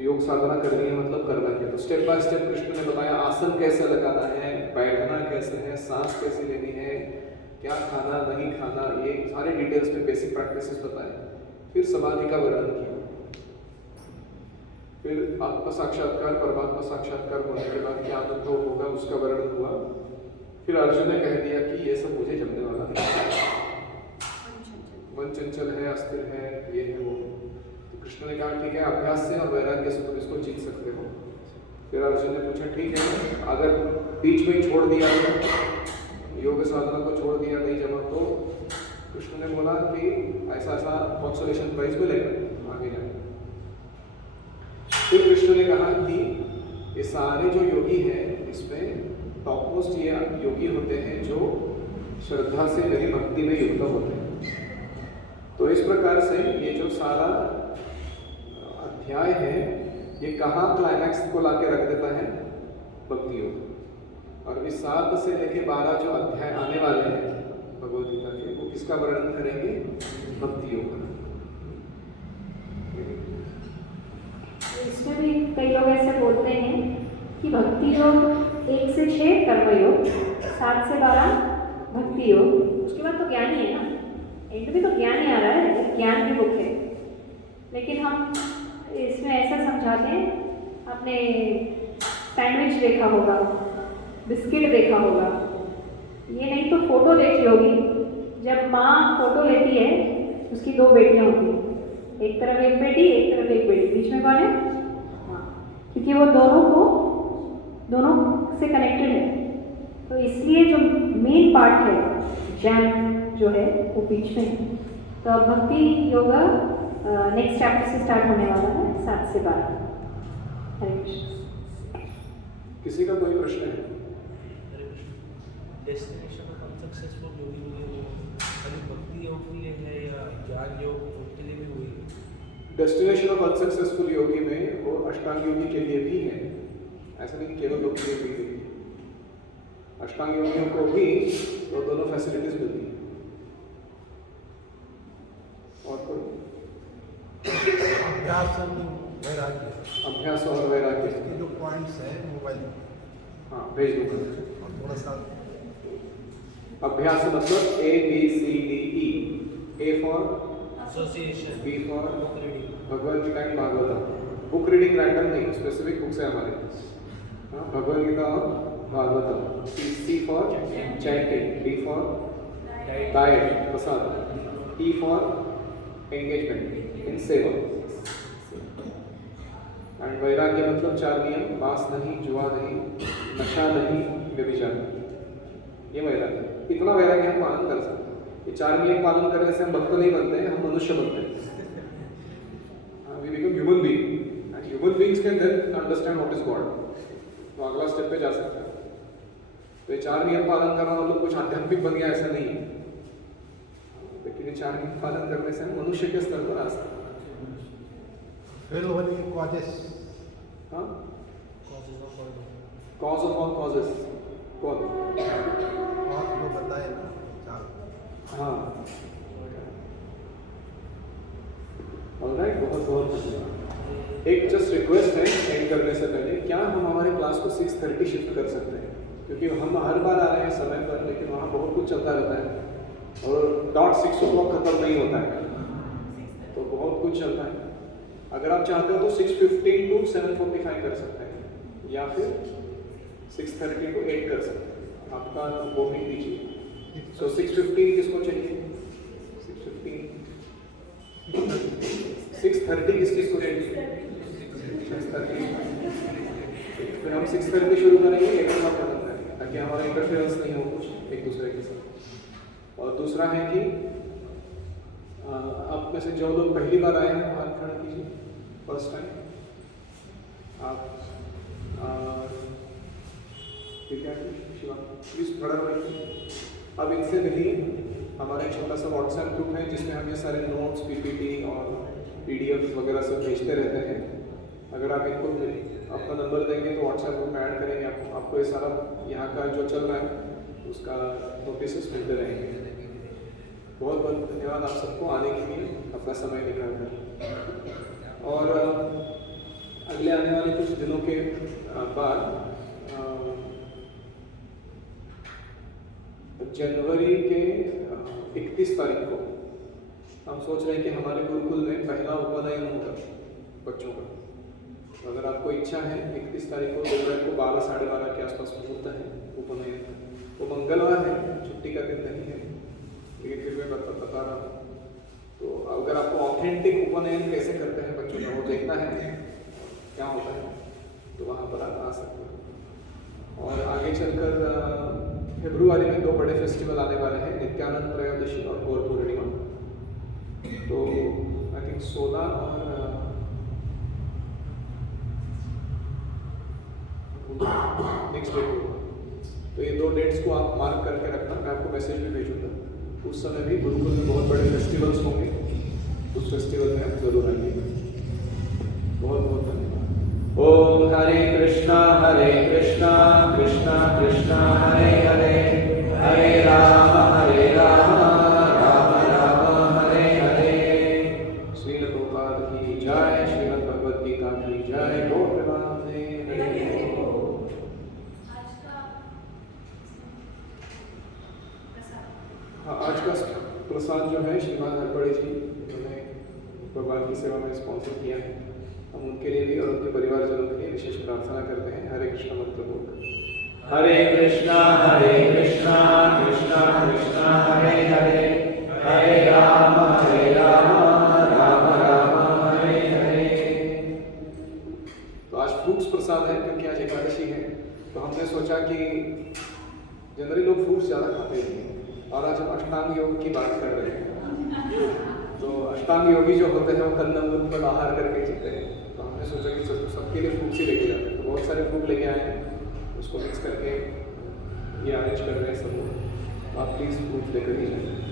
योग साधना करनी है मतलब करना क्या है। तो स्टेप बाय स्टेप कृष्ण ने बताया आसन कैसे लगाना है, बैठना कैसे है, सांस कैसे लेनी है, क्या खाना नहीं खाना, ये सारे डिटेल्स में बेसिक प्रैक्टिसेस बताए। फिर समाधि का वर्णन किया। फिर आत्म साक्षात्कार, परमात्मा साक्षात्कार होने के बाद क्या अनुभव होगा उसका वर्णन हुआ। फिर अर्जुन ने कह दिया कि ये सब मुझे जमने वाला नहीं, मन चंचल है, अस्थिर है, ये है वो। तो कृष्ण ने कहा ठीक है, अभ्यास से और वैराग्य से तुम इसको जीत सकते हो। फिर अर्जुन ने पूछा ठीक है, अगर बीच में छोड़ दिया, योग साधना को छोड़ दिया, नहीं जमा, तो कृष्ण ने बोला कि ऐसा ऐसा कॉन्सोलेशन प्राइज मिलेगा आगे जाकर। फिर कृष्ण ने कहा कि ये सारे जो योगी हैं इसमें टॉप मोस्ट ये योगी होते हैं जो श्रद्धा से मेरी भक्ति में युक्त होते हैं। तो इस प्रकार से ये जो सारा अध्याय है ये कहाँ क्लाइमैक्स को लाके रख देता है? भक्ति योग। और इस 7 से लेके 12 जो अध्याय आने वाले हैं भगवद गीता के, वो किसका वर्णन करेंगे? भक्ति योग। इसमें भी कई लोग ऐसे बोलते हैं कि भक्ति योग 1 से 6 कर्म योग, 7 से 12 भक्ति योग, उसके बाद तो ज्ञान ही है ना, एंड में तो ज्ञान ही आ रहा है। ज्ञान की बुक है, लेकिन हम इसमें ऐसा समझाते हैं, आपने सैंडविच देखा होगा, बिस्किट देखा होगा, ये नहीं तो फोटो देखी होगी। जब माँ फोटो लेती है, उसकी दो बेटियां होती हैं, एक तरफ एक बेटी, एक तरफ एक बेटी, बीच में कौन है? हाँ, क्योंकि वो दोनों से कनेक्टेड है। तो इसलिए जो मेन पार्ट है ज्ञान जो है वो बीच में है। तो अब भक्ति योगा नेक्स्ट चैप्टर से स्टार्ट होने वाला है 7 से 12। हरे कृष्ण। किसी का कोई प्रश्न है? डेस्टिनेशन ऑफ अनसक्सेसफुल योगी में खाली भक्ति योग के लिए है या ज्ञान योग उसके लिए भी हुई? डेस्टिनेशन ऑफ अनसक्सेसफुल योगी में वो अष्टांग योगी के लिए भी है, ऐसा नहीं केवल योग के लिए भी है। अष्टांग योगियों को भी वो दोनों फैसिलिटीज मिलती हैं। और कोई अभ्यास और वैराग्य, अभ्यास और वैराग्य इसके जो पॉइंट्स हैं मोबाइल में, हाँ भेज दूंगा। और थोड़ा सा अभ्यास मतलब ABCDE, A for association, B for book reading, Bhagavad Gita and Bhagavatam. Book reading random नहीं, स्पेसिफिक बुक्स है हमारे पास। हाँ, भगवद गीता और Bhagavatam. C for chanting, D for diet prasad, E for engagement in seva. And वैराग्य मतलब 4 नियम, मांस नहीं, जुआ नहीं, नशा नहीं, व्यभिचार नहीं। ये वैराग्य, इतना वैराग्य हम पालन कर सकते हैं। ये 4 नियम पालन करने से हम भक्त नहीं बनते हैं, हम मनुष्य बनते हैं। We become human being, and human beings can then understand what is God. तो अगला स्टेप पे जा सकते हैं। तो ये 4 नियम पालन करना मतलब कुछ आध्यात्मिक बन गया ऐसा नहीं है, लेकिन ये 4 नियम पालन करने से हम मनुष्य के स्तर पर आ सकते हैं। फेल होने के कॉजेस, हाँ, causes of all, cause of all causes कौन? और वो बताए ना 4। हाँ, ऑलराइट, बहुत बहुत धन्यवाद। एक जस्ट रिक्वेस्ट है एंड करने से पहले, क्या हम हमारे क्लास को 6:30 शिफ्ट कर सकते हैं? क्योंकि हम हर बार आ रहे हैं समय पर, लेकिन वहाँ बहुत कुछ चलता रहता है और डॉट 6 o'clock खत्म नहीं होता है, तो बहुत कुछ चलता है। अगर आप चाहते हो तो 6:15 to 7:45 कर सकते हैं, या फिर 6:30 to 8 कर सकते हैं। आपका वोटिंग दीजिए। सो 6:15 किसको चाहिए? 6:15 6:30 किस किस को चाहिए? 6:30। फिर हम 6:30 शुरू करेंगे, 8 o'clock खत्म करेंगे, ताकि हमारा इंटरफेरेंस नहीं हो कुछ एक दूसरे के साथ। और दूसरा है कि आप में से जो लोग पहली बार आए हैं हाथ खड़ा कीजिए, फर्स्ट टाइम। आप ठीक है शिवा, प्लीज खड़ा रहिए। अब इनसे मिलिए। हमारा एक छोटा सा व्हाट्सएप ग्रुप है जिसमें हम ये सारे नोट्स, PPT और PDF वगैरह सब भेजते रहते हैं। अगर आप इनको अपना नंबर देंगे तो व्हाट्सएप ग्रुप में ऐड करेंगे, आपको ये सारा यहाँ का जो चल रहा है उसका नोटिस मिलते रहेंगे। बहुत बहुत धन्यवाद आप सबको आने के लिए, अपना समय निकाल कर। और अगले आने वाले कुछ दिनों के बाद जनवरी के 31 तारीख को हम सोच रहे हैं कि हमारे गुरुकुल में पहला उपनयन होगा बच्चों का। तो अगर आपको इच्छा है, 31 तारीख को दोपहर को 12 साढ़े 12 के आसपास मुहूर्त है उपनयन का। वो मंगलवार है, छुट्टी का दिन नहीं है, लेकिन फिर मैं बता रहा हूँ। तो अगर आपको ऑथेंटिक उपनयन कैसे करते हैं बच्चों का वो देखना है क्या होता है, तो वहाँ पर आप आ सकते हो। और आगे चलकर फरवरी में 2 बड़े फेस्टिवल आने वाले हैं, नित्यानंद त्रयोदशी और गौर पूर्णिमा। तो आई थिंक 16 और नेक्स्ट डेट होगा। तो ये 2 डेट्स को आप मार्क करके रखना, मैं आपको मैसेज भी भेजूंगा। उस समय भी गुरुकुल में बहुत बड़े फेस्टिवल्स होंगे, उस फेस्टिवल में आप जरूर आइएगा। बहुत बहुत धन्यवाद। ओम हरे कृष्णा कृष्णा कृष्णा हरे हरे, हरे राम राम राम हरे हरे। श्रील प्रभुपाद की जय, श्रीमद् भगवद गीता की जय। गो प्रेमानंदे हरे। हाँ, आज का प्रसाद जो है श्रीमान हरपड़े जी भगवान की सेवा में स्पॉन्सर किया है, हम उनके लिए भी और उनके परिवारजनों के लिए विशेष प्रार्थना करते हैं। हरे कृष्ण मंत्र बोल। हरे कृष्णा कृष्णा कृष्णा हरे हरे, हरे राम राम राम हरे हरे। तो आज फ्रूट्स प्रसाद है क्योंकि आज एकादशी है, तो हमने सोचा कि जनरली लोग फ्रूट्स ज़्यादा खाते हैं और आज हम अष्टांग योग की बात कर रहे हैं। तो अष्टांग योगी जो होते हैं वो कंदमूल पर आहार करके जीते हैं, तो हमने सोचा कि सबके लिए फ्रूट्स ही लेके जाते हैं। तो बहुत सारे फ्रूट लेके आए हैं, उसको मिक्स करके ये अरेंज कर रहे हैं सब लोग। आप प्लीज़ फ्रूट लेकर ही जाइए।